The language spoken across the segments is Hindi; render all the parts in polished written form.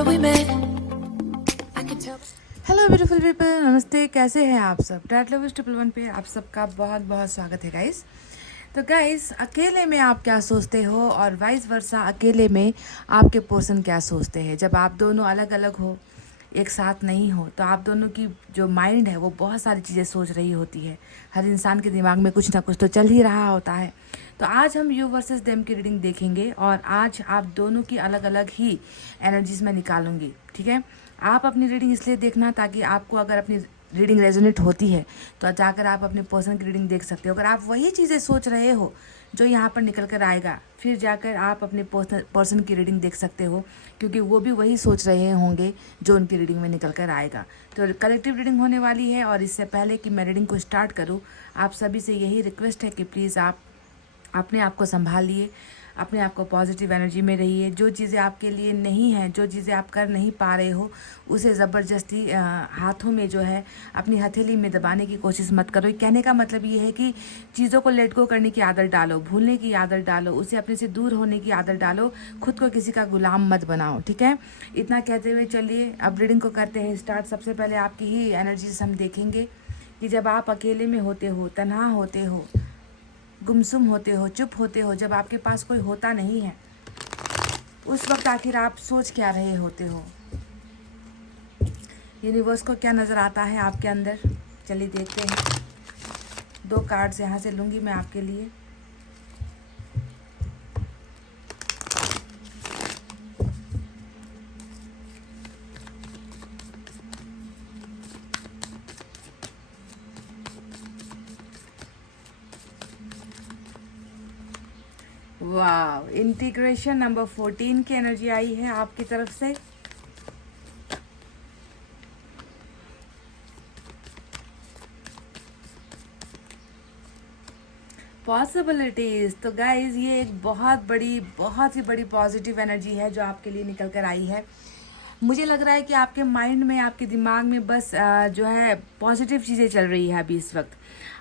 summer we met. I could tell. Hello beautiful people, नमस्ते। कैसे हैं आप सब? डैट लव 111 पे आप सबका बहुत बहुत स्वागत है गाइस। तो गाइस, अकेले में आप क्या सोचते हो और वाइस वर्सा अकेले में आपके पर्सन क्या सोचते हैं? जब आप दोनों अलग अलग हो, एक साथ नहीं हो, तो आप दोनों की जो माइंड है वो बहुत सारी चीज़ें सोच रही होती है। हर इंसान के दिमाग में कुछ ना कुछ तो चल ही रहा होता है। तो आज हम यू वर्सेस देम की रीडिंग देखेंगे और आज आप दोनों की अलग अलग ही एनर्जीज में निकालूंगी, ठीक है? आप अपनी रीडिंग इसलिए देखना ताकि आपको अगर अपनी रीडिंग रेजोनेट होती है तो जाकर आप अपने पर्सन की रीडिंग देख सकते हो। अगर आप वही चीज़ें सोच रहे हो जो यहाँ पर निकल कर आएगा, फिर जाकर आप अपने पर्सन की रीडिंग देख सकते हो, क्योंकि वो भी वही सोच रहे होंगे जो उनकी रीडिंग में निकल कर आएगा। तो कलेक्टिव रीडिंग होने वाली है और इससे पहले कि मैं रीडिंग को स्टार्ट करूँ, आप सभी से यही रिक्वेस्ट है कि प्लीज़ आप अपने आप को संभालिए, अपने आप को पॉजिटिव एनर्जी में रहिए। जो चीज़ें आपके लिए नहीं हैं, जो चीज़ें आप कर नहीं पा रहे हो, उसे ज़बरदस्ती हाथों में जो है अपनी हथेली में दबाने की कोशिश मत करो। कहने का मतलब ये है कि चीज़ों को लेट गो करने की आदत डालो, भूलने की आदत डालो, उसे अपने से दूर होने की आदत डालो, खुद को किसी का गुलाम मत बनाओ, ठीक है? इतना कहते हुए चलिए अब रीडिंग को करते हैं स्टार्ट। सबसे पहले आपकी ही एनर्जीज हम देखेंगे कि जब आप अकेले में होते हो, तन्हा होते हो, गुमसुम होते हो, चुप होते हो, जब आपके पास कोई होता नहीं है, उस वक्त आखिर आप सोच क्या रहे होते हो? यूनिवर्स को क्या नज़र आता है आपके अंदर? चलिए देखते हैं। 2 कार्ड्स यहाँ से लूँगी मैं आपके लिए। वाह, इंटीग्रेशन नंबर 14 की एनर्जी आई है आपकी तरफ से। पॉसिबिलिटीज़। तो गाइज, ये एक बहुत ही बड़ी पॉजिटिव एनर्जी है जो आपके लिए निकल कर आई है। मुझे लग रहा है कि आपके माइंड में, आपके दिमाग में बस जो है पॉजिटिव चीज़ें चल रही है अभी इस वक्त।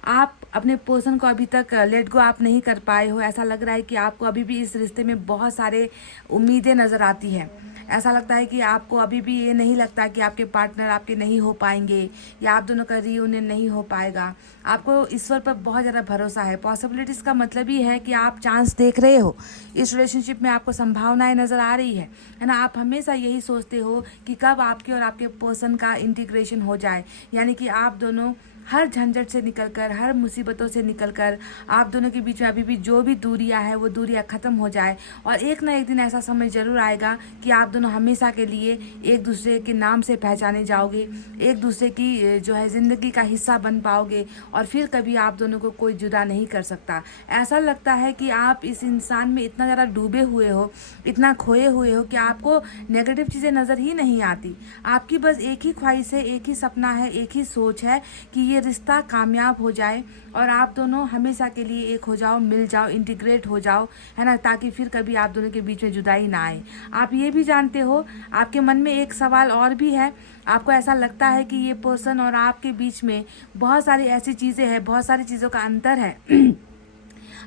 आप अपने पर्सन को अभी तक लेट गो आप नहीं कर पाए हो। ऐसा लग रहा है कि आपको अभी भी इस रिश्ते में बहुत सारे उम्मीदें नज़र आती हैं। ऐसा लगता है कि आपको अभी भी ये नहीं लगता कि आपके पार्टनर आपके नहीं हो पाएंगे या आप दोनों का रीयूनियन नहीं हो पाएगा। आपको ईश्वर पर बहुत ज़्यादा भरोसा है। पॉसिबिलिटीज़ का मतलब ही है कि आप चांस देख रहे हो, इस रिलेशनशिप में आपको संभावनाएं नज़र आ रही है ना? आप हमेशा यही सोचते हो कि कब आपके और आपके पर्सन का इंटीग्रेशन हो जाए, यानी कि आप दोनों हर झंझट से निकलकर, हर मुसीबतों से निकलकर, आप दोनों के बीच में अभी भी जो भी दूरियां हैं वो दूरियां ख़त्म हो जाए। और एक ना एक दिन ऐसा समय ज़रूर आएगा कि आप दोनों हमेशा के लिए एक दूसरे के नाम से पहचाने जाओगे, एक दूसरे की जो है ज़िंदगी का हिस्सा बन पाओगे और फिर कभी आप दोनों को कोई जुदा नहीं कर सकता। ऐसा लगता है कि आप इस इंसान में इतना ज़्यादा डूबे हुए हो, इतना खोए हुए हो कि आपको नेगेटिव चीज़ें नज़र ही नहीं आती। आपकी बस एक ही ख्वाहिश है, एक ही सपना है, एक ही सोच है कि ये रिश्ता कामयाब हो जाए और आप दोनों हमेशा के लिए एक हो जाओ, मिल जाओ, इंटीग्रेट हो जाओ, है ना? ताकि फिर कभी आप दोनों के बीच में जुदाई ना आए। आप ये भी जानते हो, आपके मन में एक सवाल और भी है। आपको ऐसा लगता है कि ये पर्सन और आपके बीच में बहुत सारी ऐसी चीज़ें हैं, बहुत सारी चीज़ों का अंतर है।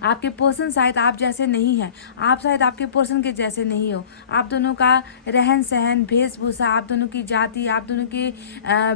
आपके पर्सन शायद आप जैसे नहीं हैं, आप शायद आपके पर्सन के जैसे नहीं हो। आप दोनों का रहन सहन, वेशभूषा, आप दोनों की जाति, आप दोनों के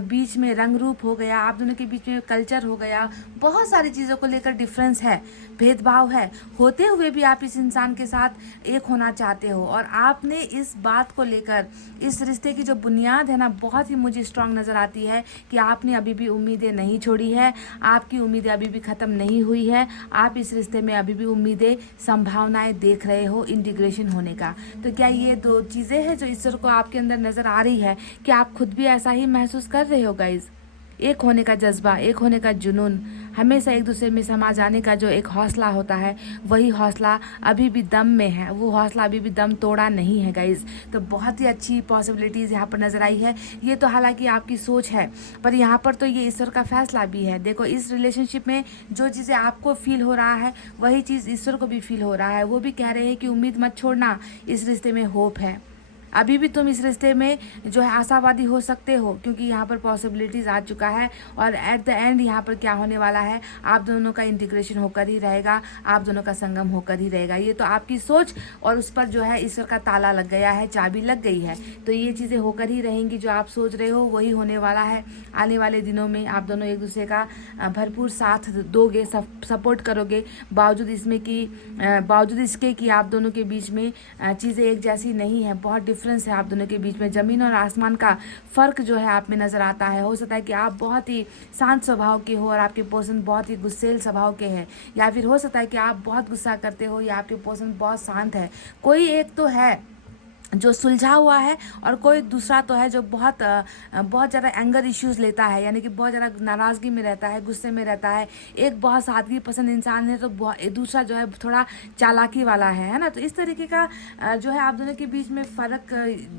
बीच में रंग रूप हो गया, आप दोनों के बीच में कल्चर हो गया, बहुत सारी चीज़ों को लेकर डिफरेंस है, भेदभाव है। होते हुए भी आप इस इंसान के साथ एक होना चाहते हो और आपने इस बात को लेकर, इस रिश्ते की जो बुनियाद है ना, बहुत ही मुझे स्ट्रांग नज़र आती है कि आपने अभी भी उम्मीदें नहीं छोड़ी है, आपकी उम्मीदें अभी भी ख़त्म नहीं हुई है। आप इस रिश्ते में अभी भी उम्मीदें, संभावनाएं देख रहे हो इंटीग्रेशन होने का। तो क्या ये 2 चीज़ें हैं जो ईश्वर को आपके अंदर नज़र आ रही है कि आप खुद भी ऐसा ही महसूस कर रहे हो गाइज? एक होने का जज्बा, एक होने का जुनून, हमेशा एक दूसरे में समा जाने का जो एक हौसला होता है, वही हौसला अभी भी दम में है, वो हौसला अभी भी दम तोड़ा नहीं है गाइज। तो बहुत ही अच्छी पॉसिबिलिटीज़ यहाँ पर नज़र आई है। ये तो हालांकि आपकी सोच है, पर यहाँ पर तो ये ईश्वर का फैसला भी है। देखो, इस रिलेशनशिप में जो चीज़ें आपको फील हो रहा है वही चीज़ ईश्वर को भी फील हो रहा है। वो भी कह रहे हैं कि उम्मीद मत छोड़ना, इस रिश्ते में होप है अभी भी तुम इस रिश्ते में जो है आशावादी हो सकते हो, क्योंकि यहाँ पर पॉसिबिलिटीज़ आ चुका है। और एट द एंड यहाँ पर क्या होने वाला है, आप दोनों का इंटीग्रेशन होकर ही रहेगा, आप दोनों का संगम होकर ही रहेगा। ये तो आपकी सोच और उस पर जो है ईश्वर का ताला लग गया है, चाबी लग गई है, तो ये चीज़ें होकर ही रहेंगी। जो आप सोच रहे हो वही होने वाला है। आने वाले दिनों में आप दोनों एक दूसरे का भरपूर साथ दोगे, सपोर्ट करोगे, बावजूद इसके कि आप दोनों के बीच में चीज़ें एक जैसी नहीं है, बहुत डिफरेंस है आप दोनों के बीच में। ज़मीन और आसमान का फ़र्क जो है आप में नज़र आता है। हो सकता है कि आप बहुत ही शांत स्वभाव के हो और आपके पर्सन बहुत ही गुस्सेल स्वभाव के हैं, या फिर हो सकता है कि आप बहुत गुस्सा करते हो या आपके पर्सन बहुत शांत है। कोई एक तो है जो सुलझा हुआ है और कोई दूसरा तो है जो बहुत ज़्यादा एंगर इश्यूज़ लेता है, यानी कि बहुत ज़्यादा नाराज़गी में रहता है, गुस्से में रहता है। एक बहुत सादगी पसंद इंसान है तो दूसरा जो है थोड़ा चालाकी वाला है ना। तो इस तरीके का जो है आप दोनों के बीच में फ़र्क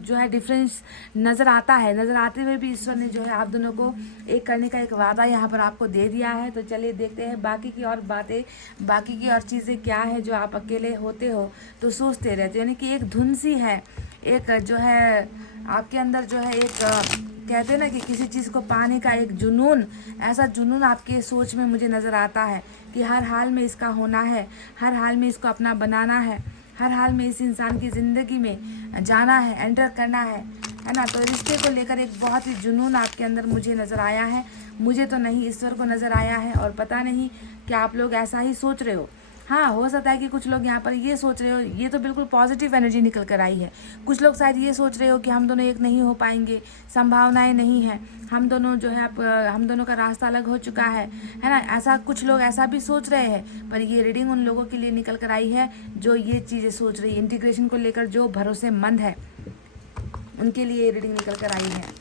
जो है डिफरेंस नज़र आता है। नज़र आते हुए भी ईश्वर ने जो है आप दोनों को एक करने का एक वादा यहाँ पर आपको दे दिया है। तो चलिए देखते हैं बाकी की और बातें, बाकी की और चीज़ें क्या है जो आप अकेले होते हो तो सोचते रहते हो। यानी कि एक धुन सी है, एक जो है आपके अंदर जो है एक कहते हैं ना कि किसी चीज़ को पाने का एक जुनून, ऐसा जुनून आपके सोच में मुझे नज़र आता है कि हर हाल में इसका होना है, हर हाल में इसको अपना बनाना है, हर हाल में इस इंसान की ज़िंदगी में जाना है, एंटर करना है ना। तो रिश्ते को लेकर एक बहुत ही जुनून आपके अंदर मुझे नज़र आया है। मुझे तो नहीं, ईश्वर को नज़र आया है। और पता नहीं कि आप लोग ऐसा ही सोच रहे हो। हाँ, हो सकता है कि कुछ लोग यहाँ पर ये सोच रहे हो, ये तो बिल्कुल पॉजिटिव एनर्जी निकल कर आई है। कुछ लोग शायद ये सोच रहे हो कि हम दोनों एक नहीं हो पाएंगे, संभावनाएं नहीं है, हम दोनों जो है हम दोनों का रास्ता अलग हो चुका है ना। ऐसा कुछ लोग ऐसा भी सोच रहे हैं। पर ये रीडिंग उन लोगों के लिए निकल कर आई है जो ये चीज़ें सोच रही है, इंटीग्रेशन को लेकर जो भरोसेमंद है, उनके लिए ये रीडिंग निकल कर आई है।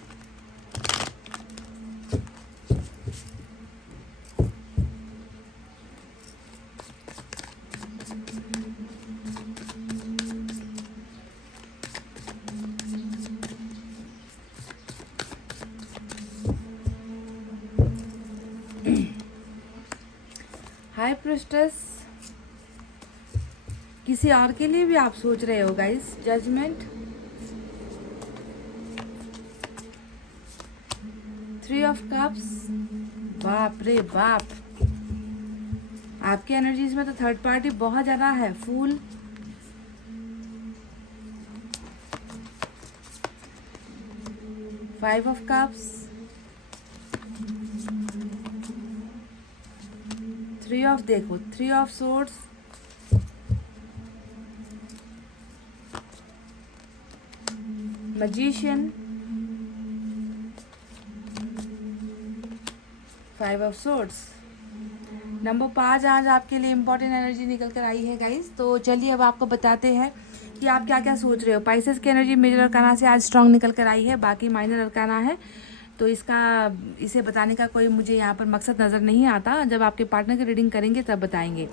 हाई प्रिस्टेस, किसी और के लिए भी आप सोच रहे हो गाइस। जजमेंट, 3 ऑफ कप्स, बाप रे बाप, आपके एनर्जीज में तो थर्ड पार्टी बहुत ज़्यादा है। फूल, फाइव ऑफ कप्स, 3 ऑफ, देखो 3 of swords, magician, 5 of swords. Number 5 आज आपके लिए इम्पोर्टेंट एनर्जी निकल कर आई है गाइस। तो चलिए अब आपको बताते हैं कि आप क्या क्या सोच रहे हो। पाइसेस की एनर्जी मेजर अरकाना से आज स्ट्रांग निकल कर आई है, बाकी माइनर अरकाना है। तो इसे बताने का कोई मुझे यहाँ पर मकसद नज़र नहीं आता। जब आपके पार्टनर की रीडिंग करेंगे तब बताएंगे।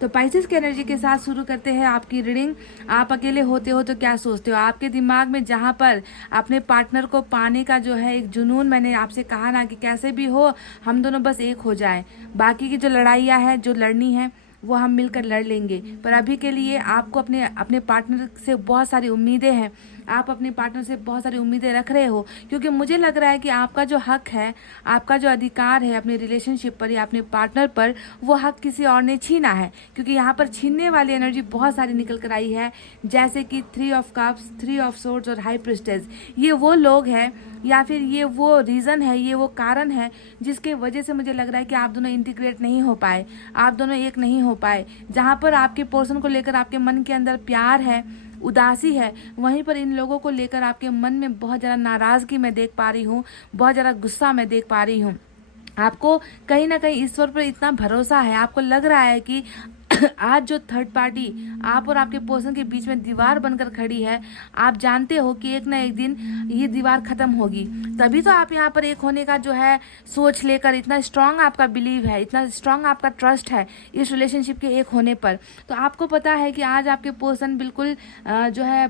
तो पाइसेस की एनर्जी के साथ शुरू करते हैं आपकी रीडिंग। आप अकेले होते हो तो क्या सोचते हो? आपके दिमाग में जहाँ पर अपने पार्टनर को पाने का जो है एक जुनून, मैंने आपसे कहा ना कि कैसे भी हो हम दोनों बस एक हो जाए, बाकी की जो लड़ाइयाँ हैं जो लड़नी है वो हम मिलकर लड़ लेंगे। पर अभी के लिए आपको अपने पार्टनर से बहुत सारी उम्मीदें हैं, आप अपने पार्टनर से बहुत सारी उम्मीदें रख रहे हो, क्योंकि मुझे लग रहा है कि आपका जो हक है, आपका जो अधिकार है अपने रिलेशनशिप पर या अपने पार्टनर पर, वो हक किसी और ने छीना है। क्योंकि यहाँ पर छीनने वाली एनर्जी बहुत सारी निकल कर आई है, जैसे कि 3 ऑफ कप्स, 3 ऑफ सोर्ड्स और हाई प्रिस्टेस। ये वो लोग हैं या फिर ये वो रीज़न है, ये वो कारण है जिसके वजह से मुझे लग रहा है कि आप दोनों इंटीग्रेट नहीं हो पाए, आप दोनों एक नहीं हो पाए। जहाँ पर आपके पर्सन को लेकर आपके मन के अंदर प्यार है, उदासी है, वहीं पर इन लोगों को लेकर आपके मन में बहुत ज़्यादा नाराज़गी मैं देख पा रही हूँ, बहुत ज़्यादा गुस्सा मैं देख पा रही हूँ। आपको कहीं ना कहीं ईश्वर पर इतना भरोसा है, आपको लग रहा है कि आज जो थर्ड पार्टी आप और आपके पर्सन के बीच में दीवार बनकर खड़ी है, आप जानते हो कि एक ना एक दिन ये दीवार ख़त्म होगी। तभी तो आप यहाँ पर एक होने का जो है सोच लेकर, इतना स्ट्रांग आपका बिलीव है, इतना स्ट्रांग आपका ट्रस्ट है इस रिलेशनशिप के एक होने पर। तो आपको पता है कि आज आपके पर्सन बिल्कुल जो है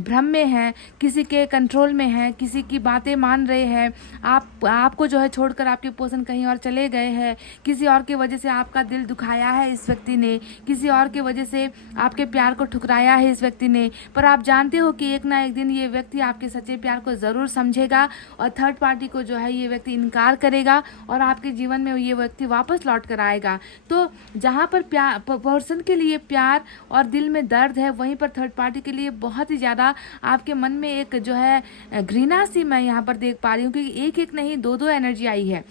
भ्रम में है, किसी के कंट्रोल में है, किसी की बातें मान रहे हैं। आपको जो है छोड़कर आपके पर्सन कहीं और चले गए हैं, किसी और की वजह से आपका दिल दुखाया है इस व्यक्ति ने, किसी और के वजह से आपके प्यार को ठुकराया है इस व्यक्ति ने, पर आप जानते हो कि एक ना एक दिन ये व्यक्ति आपके सच्चे प्यार को ज़रूर समझेगा और थर्ड पार्टी को जो है ये व्यक्ति इनकार करेगा और आपके जीवन में ये व्यक्ति वापस लौट कर आएगा। तो जहाँ पर प्यार पर्सन के लिए प्यार और दिल में दर्द है, वहीं पर थर्ड पार्टी के लिए बहुत ही ज़्यादा आपके मन में एक जो है घृणा सी मैं यहाँ पर देख पा रही हूँ, क्योंकि एक एक नहीं दो दो एनर्जी आई है।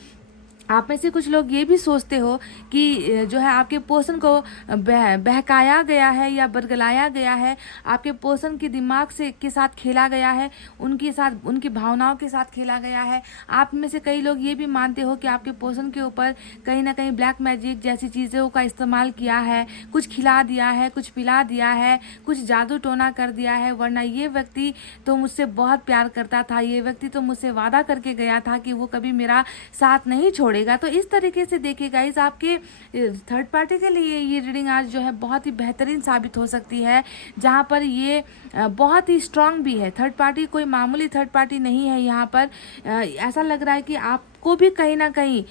आप में से कुछ लोग ये भी सोचते हो कि जो है आपके पर्सन को बहकाया गया है या बरगलाया गया है, आपके पर्सन के दिमाग से के साथ खेला गया है, उनकी भावनाओं के साथ खेला गया है। आप में से कई लोग ये भी मानते हो कि आपके पर्सन के ऊपर कहीं ना कहीं ब्लैक मैजिक जैसी चीज़ों का इस्तेमाल किया है, कुछ खिला दिया है, कुछ पिला दिया है, कुछ जादू टोना कर दिया है, वरना ये व्यक्ति तो मुझसे बहुत प्यार करता था, ये व्यक्ति तो मुझसे वादा करके गया था कि वो कभी मेरा साथ नहीं छोड़ेगा। तो इस तरीके से देखिए गाइस, आपके थर्ड पार्टी के लिए ये रीडिंग आज जो है बहुत ही बेहतरीन साबित हो सकती है, जहां पर ये बहुत ही स्ट्रांग भी है। थर्ड पार्टी कोई मामूली थर्ड पार्टी नहीं है। यहाँ पर ऐसा लग रहा है कि आपको भी कहीं ना कहीं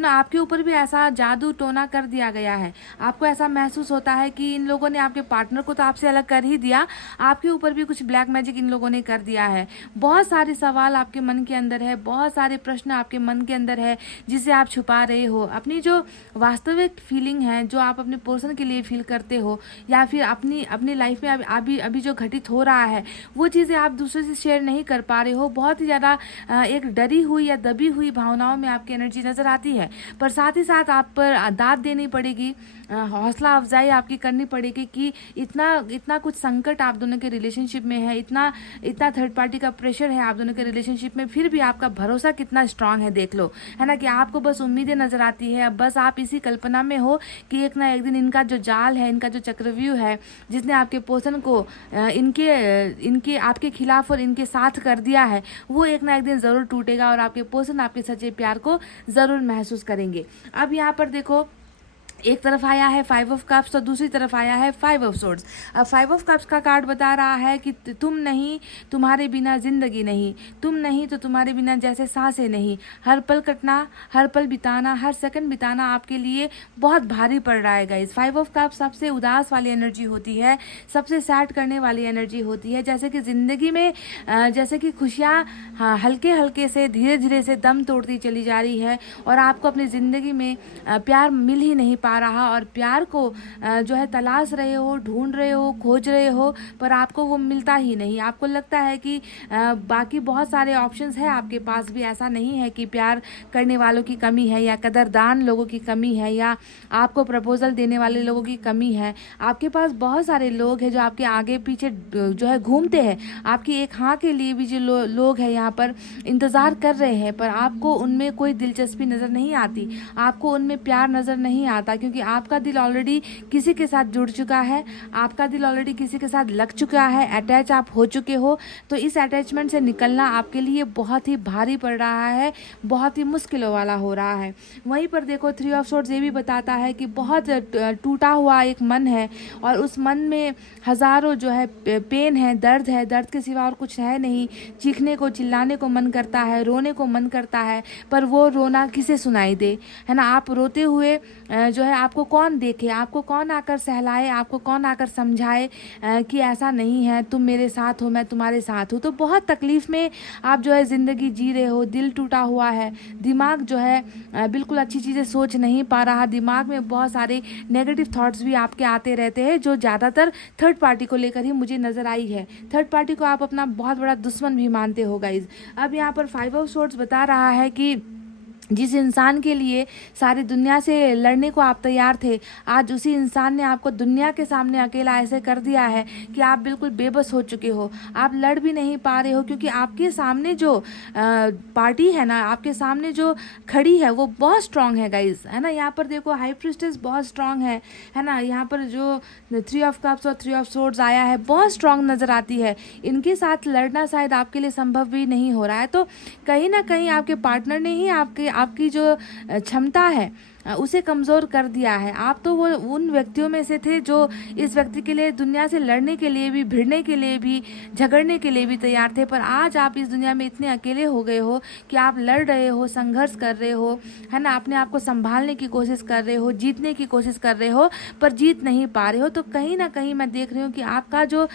आपके ऊपर भी ऐसा जादू टोना कर दिया गया है। आपको ऐसा महसूस होता है कि इन लोगों ने आपके पार्टनर को तो आपसे अलग कर ही दिया, आपके ऊपर भी कुछ ब्लैक मैजिक इन लोगों ने कर दिया है। बहुत सारे सवाल आपके मन के अंदर है, बहुत सारे प्रश्न आपके मन के अंदर है जिसे आप छुपा रहे हो। अपनी जो वास्तविक फीलिंग है, जो आप अपने पर्सन के लिए फील करते हो, या फिर अपनी लाइफ में अभी जो घटित हो रहा है, वो चीज़ें आप दूसरे से शेयर नहीं कर पा रहे हो। बहुत ही ज़्यादा एक डरी हुई या दबी हुई भावनाओं में आपकी एनर्जी नज़र आती है, पर साथ ही साथ आप पर दाद देनी पड़ेगी, हौसला अफजाई आपकी करनी पड़ेगी कि इतना कुछ संकट आप दोनों के रिलेशनशिप में है, इतना थर्ड पार्टी का प्रेशर है आप दोनों के रिलेशनशिप में, फिर भी आपका भरोसा कितना स्ट्रांग है देख लो, है ना। कि आपको बस उम्मीदें नज़र आती है, बस आप इसी कल्पना में हो कि एक ना एक दिन इनका जो जाल है, इनका जो चक्रव्यूह है, जिसने आपके पर्सन को इनके आपके खिलाफ और इनके साथ कर दिया है, वो एक ना एक दिन ज़रूर टूटेगा और आपके पर्सन आपके सच्चे प्यार को ज़रूर महसूस करेंगे। अब यहाँ पर देखो, एक तरफ आया है 5 ऑफ कप्स और दूसरी तरफ आया है 5 ऑफ सोर्ड्स। अब 5 ऑफ कप्स का कार्ड बता रहा है कि तुम नहीं, तुम्हारे बिना जिंदगी नहीं, तुम नहीं तो तुम्हारे बिना जैसे सांसें नहीं। हर पल कटना, हर पल बिताना, हर सेकंड बिताना आपके लिए बहुत भारी पड़ रहा है गाइस। 5 ऑफ कप्स सबसे उदास वाली एनर्जी होती है, सबसे सैड करने वाली एनर्जी होती है। जैसे कि ज़िंदगी में जैसे कि खुशियाँ हल्के हल्के से धीरे धीरे से दम तोड़ती चली जा रही है और आपको अपनी ज़िंदगी में प्यार मिल ही नहीं पा रहा, और प्यार को जो है तलाश रहे हो, ढूंढ रहे हो, खोज रहे हो, पर आपको वो मिलता ही नहीं। आपको लगता है कि बाकी बहुत सारे ऑप्शंस हैं आपके पास भी, ऐसा नहीं है कि प्यार करने वालों की कमी है या कदरदान लोगों की कमी है या आपको प्रपोजल देने वाले लोगों की कमी है। आपके पास बहुत सारे लोग हैं जो आपके आगे पीछे जो है घूमते हैं, आपकी एक हाँ के लिए भी जो लोग हैं यहाँ पर इंतज़ार कर रहे हैं, पर आपको उनमें कोई दिलचस्पी नज़र नहीं आती, आपको उनमें प्यार नज़र नहीं आता, क्योंकि आपका दिल ऑलरेडी किसी के साथ जुड़ चुका है, आपका दिल ऑलरेडी किसी के साथ लग चुका है, अटैच आप हो चुके हो। तो इस अटैचमेंट से निकलना आपके लिए बहुत ही भारी पड़ रहा है, बहुत ही मुश्किलों वाला हो रहा है। वहीं पर देखो 3 ऑफ सोर्ड्स ये भी बताता है कि बहुत टूटा हुआ एक मन है और उस मन में हज़ारों जो है पेन है, दर्द के सिवा और कुछ है नहीं। चीखने को, चिल्लाने को मन करता है, रोने को मन करता है, पर वो रोना किसे सुनाई दे, है ना। आप रोते हुए जो है आपको कौन देखे, आपको कौन आकर सहलाए, आपको कौन आकर समझाए कि ऐसा नहीं है, तुम मेरे साथ हो, मैं तुम्हारे साथ हूँ। तो बहुत तकलीफ़ में आप जो है ज़िंदगी जी रहे हो, दिल टूटा हुआ है, दिमाग जो है बिल्कुल अच्छी चीज़ें सोच नहीं पा रहा, दिमाग में बहुत सारे नेगेटिव थॉट्स भी आपके आते रहते हैं, जो ज़्यादातर थर्ड पार्टी को लेकर ही मुझे नज़र आई है। थर्ड पार्टी को आप अपना बहुत बड़ा दुश्मन भी मानते हो गाइज। अब यहाँ पर 5 ऑफ सोर्ड्स बता रहा है कि जिस इंसान के लिए सारी दुनिया से लड़ने को आप तैयार थे, आज उसी इंसान ने आपको दुनिया के सामने अकेला ऐसे कर दिया है कि आप बिल्कुल बेबस हो चुके हो, आप लड़ भी नहीं पा रहे हो, क्योंकि आपके सामने जो पार्टी है ना, आपके सामने जो खड़ी है वो बहुत स्ट्रांग है गाइज, है ना। यहाँ पर देखो हाई प्रीस्टेस बहुत स्ट्रांग है ना। यहाँ पर जो 3 ऑफ कप्स और 3 ऑफ सोर्ड्स आया है बहुत स्ट्रांग नज़र आती है। इनके साथ लड़ना शायद आपके लिए संभव भी नहीं हो रहा है। तो कहीं ना कहीं आपके पार्टनर ने ही आपकी जो क्षमता है उसे कमज़ोर कर दिया है। आप तो वो उन व्यक्तियों में से थे जो इस व्यक्ति के लिए दुनिया से लड़ने के लिए भी, भिड़ने के लिए भी, झगड़ने के लिए भी तैयार थे, पर आज आप इस दुनिया में इतने अकेले हो गए हो कि आप लड़ रहे हो, संघर्ष कर रहे हो, है ना, अपने आप को संभालने की कोशिश कर रहे हो, जीतने की कोशिश कर रहे हो, पर जीत नहीं पा रहे हो। तो कहीं ना कहीं मैं देख रही हूँ कि आपका जो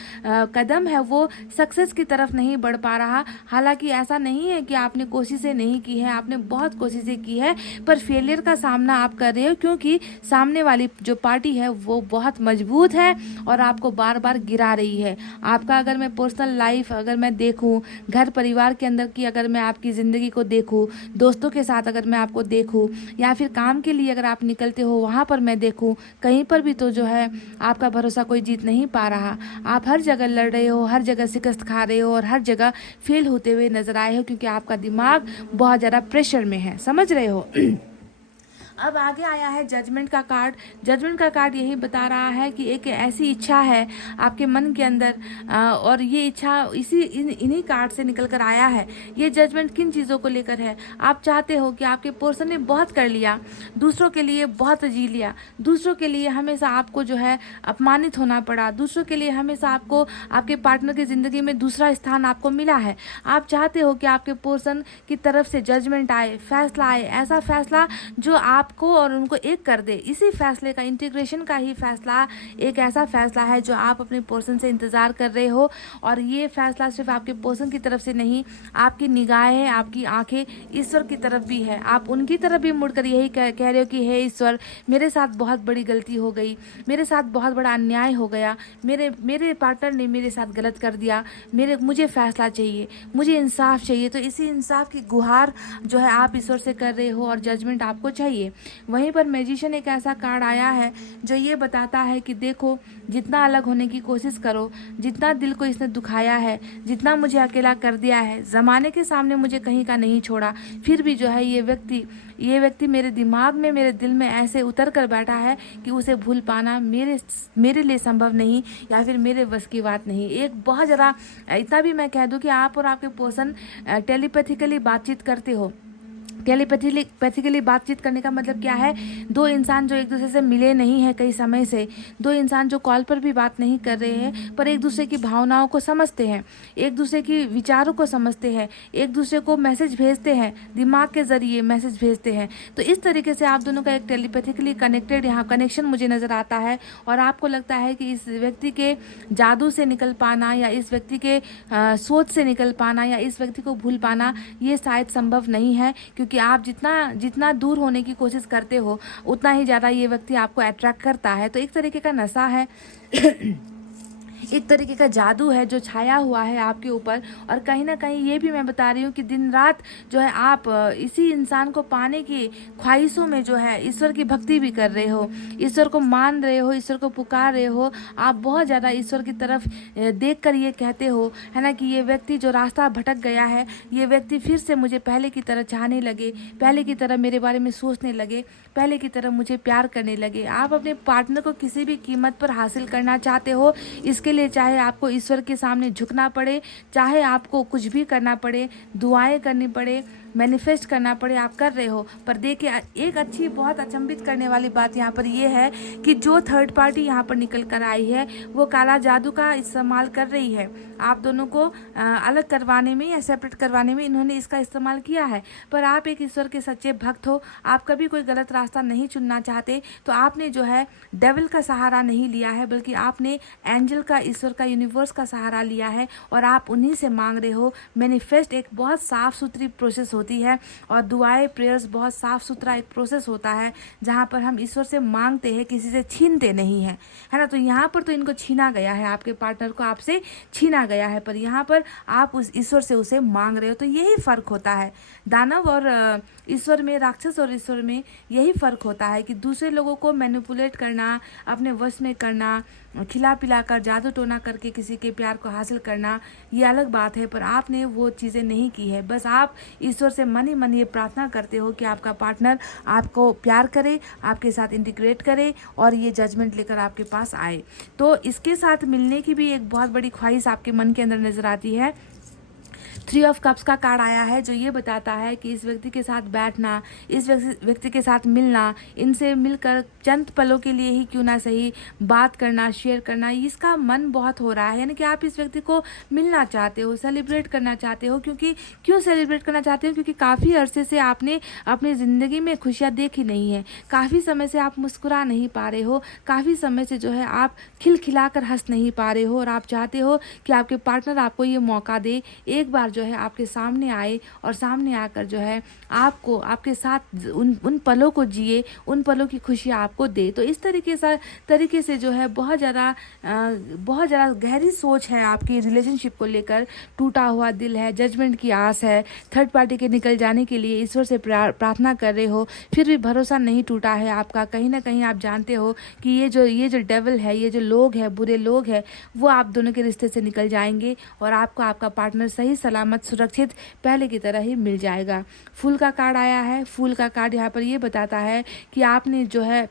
कदम है वो सक्सेस की तरफ नहीं बढ़ पा रहा। हालांकि ऐसा नहीं है कि आपने कोशिशें नहीं की है, आपने बहुत कोशिशें की है, पर फेलियर का सामना आप कर रहे हो क्योंकि सामने वाली जो पार्टी है वो बहुत मजबूत है और आपको बार बार गिरा रही है। आपका अगर मैं पर्सनल लाइफ अगर मैं देखूं, घर परिवार के अंदर की अगर मैं आपकी ज़िंदगी को देखूं, दोस्तों के साथ अगर मैं आपको देखूं, या फिर काम के लिए अगर आप निकलते हो वहाँ पर मैं देखूं, कहीं पर भी तो जो है आपका भरोसा कोई जीत नहीं पा रहा। आप हर जगह लड़ रहे हो, हर जगह शिकस्त खा रहे हो और हर जगह फेल होते हुए नजर आए हो क्योंकि आपका दिमाग बहुत ज़्यादा प्रेशर में है। समझ रहे हो? अब आगे आया है जजमेंट का कार्ड। जजमेंट का कार्ड यही बता रहा है कि एक ऐसी इच्छा है आपके मन के अंदर, और ये इच्छा इन्हीं कार्ड से निकल कर आया है। ये जजमेंट किन चीज़ों को लेकर है? आप चाहते हो कि आपके पर्सन ने बहुत कर लिया, दूसरों के लिए बहुत जी लिया, दूसरों के लिए हमेशा आपको जो है अपमानित होना पड़ा, दूसरों के लिए हमेशा आपको आपके पार्टनर की ज़िंदगी में दूसरा स्थान आपको मिला है। आप चाहते हो कि आपके पर्सन की तरफ से जजमेंट आए, फैसला आए, ऐसा फैसला जो आपको और उनको एक कर दे। इसी फैसले का, इंटीग्रेशन का ही फैसला एक ऐसा फैसला है जो आप अपने पर्सन से इंतज़ार कर रहे हो। और ये फैसला सिर्फ आपके पर्सन की तरफ से नहीं, आपकी निगाहें, आपकी आंखें ईश्वर की तरफ भी है। आप उनकी तरफ भी मुड़कर यही कह रहे हो कि हे ईश्वर, मेरे साथ बहुत बड़ी गलती हो गई, मेरे साथ बहुत बड़ा अन्याय हो गया, मेरे पार्टनर ने मेरे साथ गलत कर दिया, मुझे फैसला चाहिए, मुझे इंसाफ चाहिए। तो इसी इंसाफ की गुहार जो है आप ईश्वर से कर रहे हो और जजमेंट आपको चाहिए। वहीं पर मैजिशियन एक ऐसा कार्ड आया है जो ये बताता है कि देखो, जितना अलग होने की कोशिश करो, जितना दिल को इसने दुखाया है, जितना मुझे अकेला कर दिया है, ज़माने के सामने मुझे कहीं का नहीं छोड़ा, फिर भी जो है ये व्यक्ति मेरे दिमाग में, मेरे दिल में ऐसे उतर कर बैठा है कि उसे भूल पाना मेरे लिए संभव नहीं, या फिर मेरे बस की बात नहीं। एक बहुत ज़्यादा, इतना भी मैं कह दूं कि आप और आपके पर्सन टेलीपैथिकली बातचीत करते हो। टेलीपैथिकली बातचीत करने का मतलब क्या है? दो इंसान जो एक दूसरे से मिले नहीं हैं कई समय से, दो इंसान जो कॉल पर भी बात नहीं कर रहे हैं, पर एक दूसरे की भावनाओं को समझते हैं, एक दूसरे की विचारों को समझते हैं, एक दूसरे को मैसेज भेजते हैं, दिमाग के जरिए मैसेज भेजते हैं। तो इस तरीके से आप दोनों का एक टेलीपैथिकली कनेक्टेड यहाँ कनेक्शन मुझे नज़र आता है। और आपको लगता है कि इस व्यक्ति के जादू से निकल पाना, या इस व्यक्ति के सोच से निकल पाना, या इस व्यक्ति को भूल पाना, ये शायद संभव नहीं है, क्योंकि आप जितना दूर होने की कोशिश करते हो उतना ही ज़्यादा ये व्यक्ति आपको अट्रैक्ट करता है। तो एक तरीके का नशा है एक तरीके का जादू है जो छाया हुआ है आपके ऊपर। और कहीं ना कहीं ये भी मैं बता रही हूँ कि दिन रात जो है आप इसी इंसान को पाने की ख्वाहिशों में जो है ईश्वर की भक्ति भी कर रहे हो, ईश्वर को मान रहे हो, ईश्वर को पुकार रहे हो। आप बहुत ज़्यादा ईश्वर की तरफ देख कर ये कहते हो, है ना, कि ये व्यक्ति जो रास्ता भटक गया है, ये व्यक्ति फिर से मुझे पहले की तरह चाहने लगे, पहले की तरह मेरे बारे में सोचने लगे, पहले की तरह मुझे प्यार करने लगे। आप अपने पार्टनर को किसी भी कीमत पर हासिल करना चाहते हो। इसके लिए चाहे आपको ईश्वर के सामने झुकना पड़े, चाहे आपको कुछ भी करना पड़े, दुआएं करनी पड़े, मैनिफेस्ट करना पड़े, आप कर रहे हो। पर देखिए, एक अच्छी, बहुत अचंभित करने वाली बात यहाँ पर ये है कि जो थर्ड पार्टी यहाँ पर निकल कर आई है वो काला जादू का इस्तेमाल कर रही है। आप दोनों को अलग करवाने में या सेपरेट करवाने में इन्होंने इसका इस्तेमाल किया है। पर आप एक ईश्वर के सच्चे भक्त हो, आप कभी कोई गलत रास्ता नहीं चुनना चाहते, तो आपने जो है डेविल का सहारा नहीं लिया है, बल्कि आपने एंजल का, ईश्वर का, यूनिवर्स का सहारा लिया है और आप उन्हीं से मांग रहे हो। मैनिफेस्ट एक बहुत साफ सुथरी प्रोसेस होती है और दुआएं, प्रेयर्स बहुत साफ सुथरा एक प्रोसेस होता है जहाँ पर हम ईश्वर से मांगते हैं, किसी से छीनते नहीं हैं, है ना। तो यहाँ पर तो इनको छीना गया है, आपके पार्टनर को आपसे छीना गया है, पर यहाँ पर आप उस ईश्वर से उसे मांग रहे हो। तो यही फर्क होता है दानव और ईश्वर में, राक्षस और ईश्वर में यही फर्क होता है कि दूसरे लोगों को मैनिपुलेट करना, अपने वश में करना, खिला पिला कर, जादू टोना करके किसी के प्यार को हासिल करना, ये अलग बात है। पर आपने वो चीज़ें नहीं की है। बस आप ईश्वर से मन ही मन ये प्रार्थना करते हो कि आपका पार्टनर आपको प्यार करे, आपके साथ इंटीग्रेट करे और ये जजमेंट लेकर आपके पास आए। तो इसके साथ मिलने की भी एक बहुत बड़ी ख्वाहिश आपके मन के अंदर नज़र आती है। 3 ऑफ कप्स का कार्ड आया है जो ये बताता है कि इस व्यक्ति के साथ बैठना, इस व्यक्ति के साथ मिलना, इनसे मिलकर चंद पलों के लिए ही क्यों ना सही बात करना, शेयर करना, इसका मन बहुत हो रहा है। यानी कि आप इस व्यक्ति को मिलना चाहते हो, सेलिब्रेट करना चाहते हो। क्योंकि क्यों सेलिब्रेट करना चाहते हो? क्योंकि काफ़ी अरसे से आपने अपनी ज़िंदगी में खुशियाँ देखी नहीं है, काफ़ी समय से आप मुस्कुरा नहीं पा रहे हो, काफ़ी समय से जो है आप खिलखिलाकर हंस नहीं पा रहे हो, और आप चाहते हो कि आपके पार्टनर आपको ये मौका दे, एक बार जो है आपके सामने आए और सामने आकर जो है आपको आपके साथ उन पलों को जिए, उन पलों की खुशियाँ आपको दे। तो इस तरीके से जो है बहुत ज़्यादा गहरी सोच है आपकी रिलेशनशिप को लेकर, टूटा हुआ दिल है, जजमेंट की आस है, थर्ड पार्टी के निकल जाने के लिए ईश्वर से प्रार्थना कर रहे हो, फिर भी भरोसा नहीं टूटा है आपका। कहीं ना कहीं आप जानते हो कि ये जो डेविल है, ये जो लोग हैं, बुरे लोग हैं, वो आप दोनों के रिश्ते से निकल जाएंगे और आपको आपका पार्टनर सही सलामत सुरक्षित पहले की तरह ही मिल जाएगा। फूल का कार्ड आया है। फूल का कार्ड यहाँ पर ये बताता है कि आपने जो है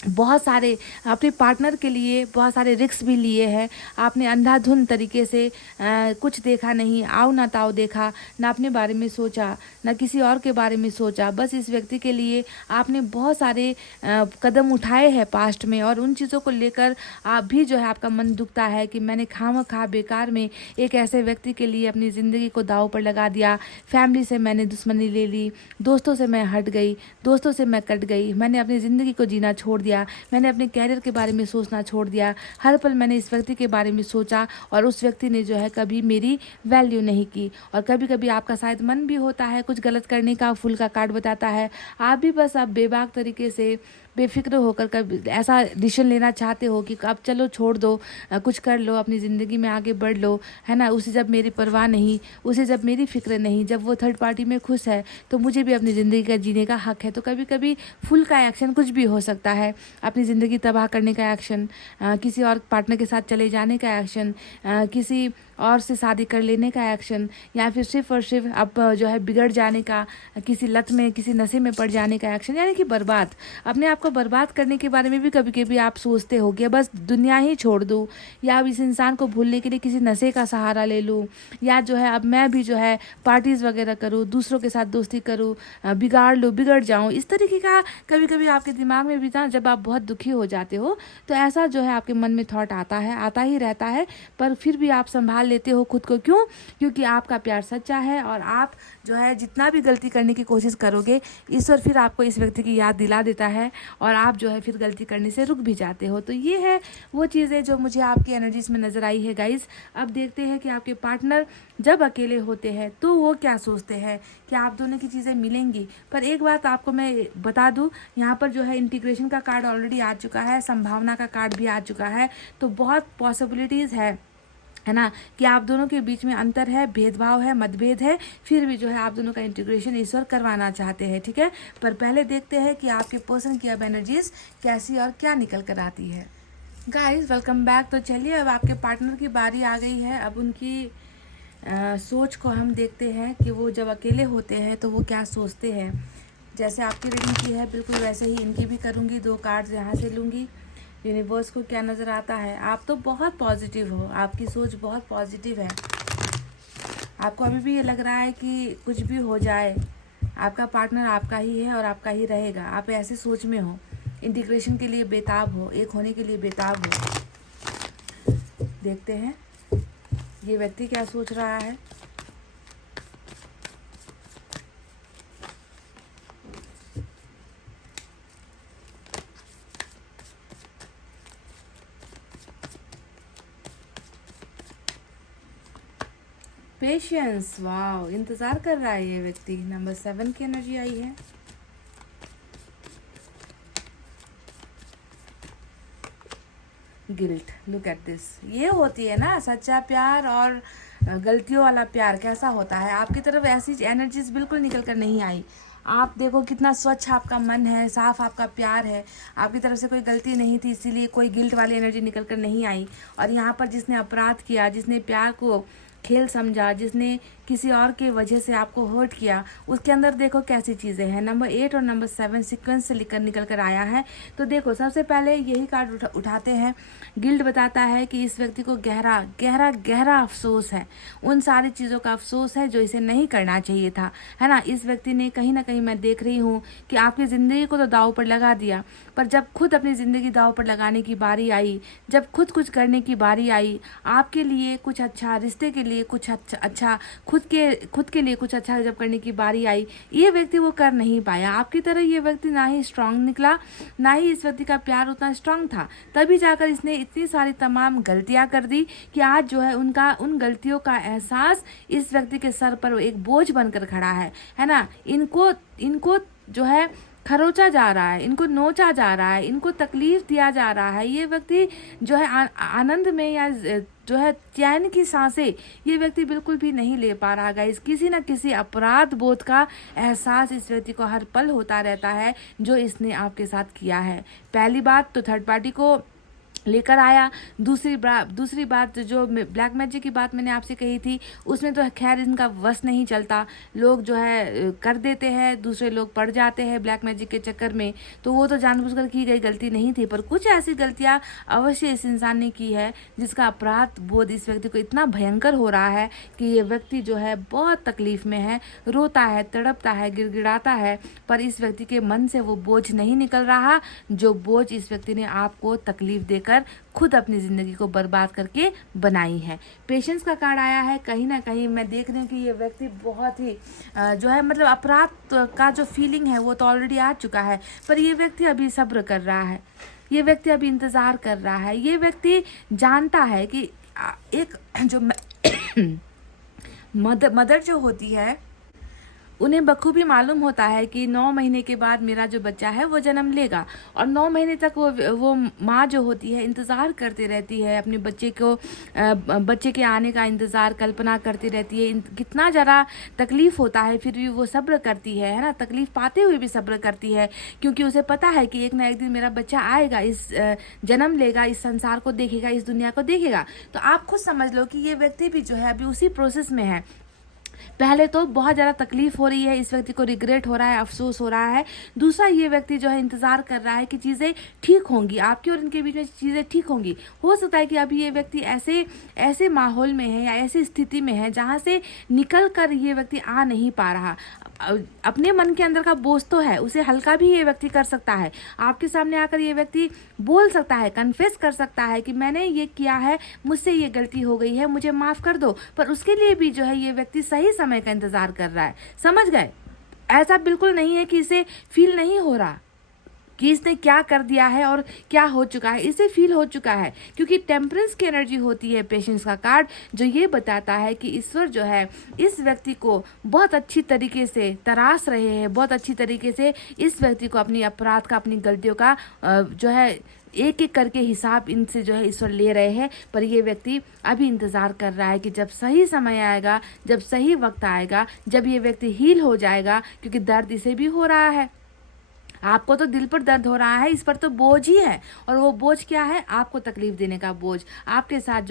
बहुत सारे अपने पार्टनर के लिए बहुत सारे रिस्क भी लिए हैं। आपने अंधाधुंध तरीके से कुछ देखा नहीं, आओ ना ताओ देखा, ना अपने बारे में सोचा, ना किसी और के बारे में सोचा। बस इस व्यक्ति के लिए आपने बहुत सारे कदम उठाए हैं पास्ट में, और उन चीज़ों को लेकर आप भी जो है आपका मन दुखता है कि मैंने खामखा बेकार में एक ऐसे व्यक्ति के लिए अपनी ज़िंदगी को दांव पर लगा दिया। फैमिली से मैंने दुश्मनी ले ली, दोस्तों से मैं हट गई, दोस्तों से मैं कट गई, मैंने अपनी ज़िंदगी को जीना छोड़ दिया, मैंने अपने कैरियर के बारे में सोचना छोड़ दिया। हर पल मैंने इस व्यक्ति के बारे में सोचा और उस व्यक्ति ने जो है कभी मेरी वैल्यू नहीं की। और कभी कभी आपका शायद मन भी होता है कुछ गलत करने का। फूल का कार्ड बताता है आप भी बस आप बेबाक तरीके से बेफिक्र होकर कभी ऐसा डिसीजन लेना चाहते हो कि अब चलो छोड़ दो, कुछ कर लो, अपनी ज़िंदगी में आगे बढ़ लो, है ना। उसे जब मेरी परवाह नहीं, उसे जब मेरी फिक्र नहीं, जब वो थर्ड पार्टी में खुश है तो मुझे भी अपनी ज़िंदगी का जीने का हक है। तो कभी कभी फुल का एक्शन कुछ भी हो सकता है। अपनी ज़िंदगी तबाह करने का एक्शन, किसी और पार्टनर के साथ चले जाने का एक्शन, किसी और से शादी कर लेने का एक्शन, या फिर सिर्फ और सिर्फ अब जो है बिगड़ जाने का, किसी लत में किसी नशे में पड़ जाने का एक्शन, यानी कि बर्बाद, अपने आप को बर्बाद करने के बारे में भी कभी कभी आप सोचते हो कि बस दुनिया ही छोड़ दूँ, या अब इस इंसान को भूलने के लिए किसी नशे का सहारा ले लूँ, या जो है अब मैं भी जो है पार्टीज़ वगैरह करूँ, दूसरों के साथ दोस्ती करूँ, बिगड़ जाऊँ। इस तरीके का कभी कभी आपके दिमाग में भी ना, जब आप बहुत दुखी हो जाते हो तो ऐसा जो है आपके मन में थॉट आता ही रहता है, पर फिर भी आप संभाल लेते हो खुद को। क्यों? क्योंकि आपका प्यार सच्चा है, और आप जो है जितना भी गलती करने की कोशिश करोगे, ईश्वर फिर आपको इस व्यक्ति की याद दिला देता है और आप जो है फिर गलती करने से रुक भी जाते हो। तो ये है वो चीज़ें जो मुझे आपकी एनर्जीज में नज़र आई है गाइस। अब देखते हैं कि आपके पार्टनर जब अकेले होते हैं तो वो क्या सोचते हैं, क्या आप दोनों की चीज़ें मिलेंगी। पर एक बात आपको मैं बता दूं, यहाँ पर जो है इंटीग्रेशन का कार्ड ऑलरेडी आ चुका है, संभावना का कार्ड भी आ चुका है। तो बहुत पॉसिबिलिटीज़ है ना, कि आप दोनों के बीच में अंतर है, भेदभाव है, मतभेद है, फिर भी जो है आप दोनों का इंटीग्रेशन ईश्वर करवाना चाहते हैं, ठीक है। पर पहले देखते हैं कि आपके पर्सन की अब एनर्जीज कैसी और क्या निकल कर आती है। Guys welcome back. तो चलिए अब आपके पार्टनर की बारी आ गई है। अब उनकी सोच को हम देखते हैं कि वो जब अकेले होते हैं तो वो क्या सोचते हैं। जैसे आपकी रीडिंग की है बिल्कुल वैसे ही इनकी भी करूँगी। 2 कार्ड्स यहाँ से लूँगी, यूनिवर्स को क्या नज़र आता है। आप तो बहुत पॉजिटिव हो, आपकी सोच बहुत पॉजिटिव है। आपको अभी भी ये लग रहा है कि कुछ भी हो जाए आपका पार्टनर आपका ही है और आपका ही रहेगा। आप ऐसे सोच में हो, इंटीग्रेशन के लिए बेताब हो, एक होने के लिए बेताब हो। देखते हैं ये व्यक्ति क्या सोच रहा है। पेशेंस, वाओ, इंतज़ार कर रहा है ये व्यक्ति। नंबर 7 की एनर्जी आई है। Guilt, look at this. ये होती है ना सच्चा प्यार और गलतियों वाला प्यार कैसा होता है। आपकी तरफ ऐसी एनर्जीज बिल्कुल निकल कर नहीं आई। आप देखो कितना स्वच्छ आपका मन है, साफ आपका प्यार है, आपकी तरफ से कोई गलती नहीं थी, इसीलिए कोई गिल्ट वाली एनर्जी निकल कर नहीं आई। और यहाँ पर जिसने अपराध किया, जिसने प्यार को खेल समझा, जिसने किसी और के वजह से आपको हर्ट किया, उसके अंदर देखो कैसी चीज़ें हैं। नंबर 8 और नंबर 7 सीक्वेंस से निकल कर आया है। तो देखो सबसे पहले यही कार्ड उठाते हैं। गिल्ड बताता है कि इस व्यक्ति को गहरा गहरा गहरा अफसोस है, उन सारी चीज़ों का अफसोस है जो इसे नहीं करना चाहिए था, है ना। इस व्यक्ति ने कहीं ना कहीं, मैं देख रही हूँ कि आपकी ज़िंदगी को तो दाव पर लगा दिया, पर जब खुद अपनी ज़िंदगी दाव पर लगाने की बारी आई, जब खुद कुछ करने की बारी आई, आपके लिए कुछ अच्छा, रिश्ते के लिए कुछ अच्छा, खुद के लिए कुछ अच्छा जब करने की बारी आई, ये व्यक्ति वो कर नहीं पाया। आपकी तरह ये व्यक्ति ना ही स्ट्रांग निकला, ना ही इस व्यक्ति का प्यार उतना स्ट्रांग था, तभी जाकर इसने इतनी सारी तमाम गलतियां कर दी कि आज जो है उन गलतियों का एहसास इस व्यक्ति के सर पर एक बोझ बनकर खड़ा है ना। इनको जो है खरोचा जा रहा है, इनको नोचा जा रहा है, इनको तकलीफ दिया जा रहा है। ये व्यक्ति जो है आनंद में या जो है चैन की सांसें ये व्यक्ति बिल्कुल भी नहीं ले पा रहा गाइस। किसी न किसी अपराध बोध का एहसास इस व्यक्ति को हर पल होता रहता है जो इसने आपके साथ किया है। पहली बात तो थर्ड पार्टी को लेकर आया। दूसरी बात जो ब्लैक मैजिक की बात मैंने आपसे कही थी, उसमें तो खैर इनका वश नहीं चलता, लोग जो है कर देते हैं, दूसरे लोग पड़ जाते हैं ब्लैक मैजिक के चक्कर में, तो वो तो जानबूझकर की गई गलती नहीं थी, पर कुछ ऐसी गलतियां अवश्य इस इंसान ने की है जिसका अपराध बोध इस व्यक्ति को इतना भयंकर हो रहा है कि ये व्यक्ति जो है बहुत तकलीफ में है, रोता है, तड़पता है, गिड़गिड़ाता है, पर इस व्यक्ति के मन से वो बोझ नहीं निकल रहा जो बोझ इस व्यक्ति ने आपको तकलीफ देकर खुद अपनी जिंदगी को बर्बाद करके बनाई है। पेशेंस का कार्ड आया है। कहीं ना कहीं मैं देख रही हूँ कि ये व्यक्ति बहुत ही जो है मतलब अपराध का जो फीलिंग है वो तो ऑलरेडी आ चुका है, पर ये व्यक्ति अभी सब्र कर रहा है, ये व्यक्ति अभी इंतज़ार कर रहा है। ये व्यक्ति जानता है कि एक जो मदर जो होती है उन्हें बखूबी मालूम होता है कि 9 महीने के बाद मेरा जो बच्चा है वो जन्म लेगा, और 9 महीने तक वो माँ जो होती है इंतज़ार करती रहती है, अपने बच्चे के आने का इंतज़ार, कल्पना करती रहती है। कितना ज़रा तकलीफ़ होता है, फिर भी वो सब्र करती है ना, तकलीफ़ पाते हुए भी सब्र करती है, क्योंकि उसे पता है कि एक ना एक दिन मेरा बच्चा आएगा, जन्म लेगा, इस संसार को देखेगा, इस दुनिया को देखेगा। तो आप खुद समझ लो कि ये व्यक्ति भी जो है अभी उसी प्रोसेस में है। पहले तो बहुत ज़्यादा तकलीफ हो रही है, इस व्यक्ति को रिग्रेट हो रहा है, अफसोस हो रहा है। दूसरा, ये व्यक्ति जो है इंतज़ार कर रहा है कि चीज़ें ठीक होंगी, आपके और इनके बीच में चीज़ें ठीक होंगी। हो सकता है कि अभी ये व्यक्ति ऐसे माहौल में है या ऐसी स्थिति में है जहाँ से निकल कर ये व्यक्ति आ नहीं पा रहा। अपने मन के अंदर का बोझ तो है, उसे हल्का भी ये व्यक्ति कर सकता है। आपके सामने आकर ये व्यक्ति बोल सकता है, कन्फेस कर सकता है कि मैंने ये किया है, मुझसे ये गलती हो गई है, मुझे माफ़ कर दो। पर उसके लिए भी जो है ये व्यक्ति सही समय का इंतज़ार कर रहा है। समझ गए? ऐसा बिल्कुल नहीं है कि इसे फील नहीं हो रहा कि इसने क्या कर दिया है और क्या हो चुका है, इसे फील हो चुका है, क्योंकि टेम्परेंस की एनर्जी होती है पेशेंस का कार्ड, जो ये बताता है कि ईश्वर जो है इस व्यक्ति को बहुत अच्छी तरीके से तराश रहे हैं, बहुत अच्छी तरीके से इस व्यक्ति को अपनी अपराध का, अपनी गलतियों का जो है एक एक करके हिसाब इनसे जो है ईश्वर ले रहे हैं। पर ये व्यक्ति अभी इंतज़ार कर रहा है कि जब सही समय आएगा, जब सही वक्त आएगा, जब ये व्यक्ति हील हो जाएगा, क्योंकि दर्द इसे भी हो रहा है। आपको तो दिल पर दर्द हो रहा है, इस पर तो बोझ ही है, और वो बोझ क्या है? आपको तकलीफ देने का बोझ, आपके साथ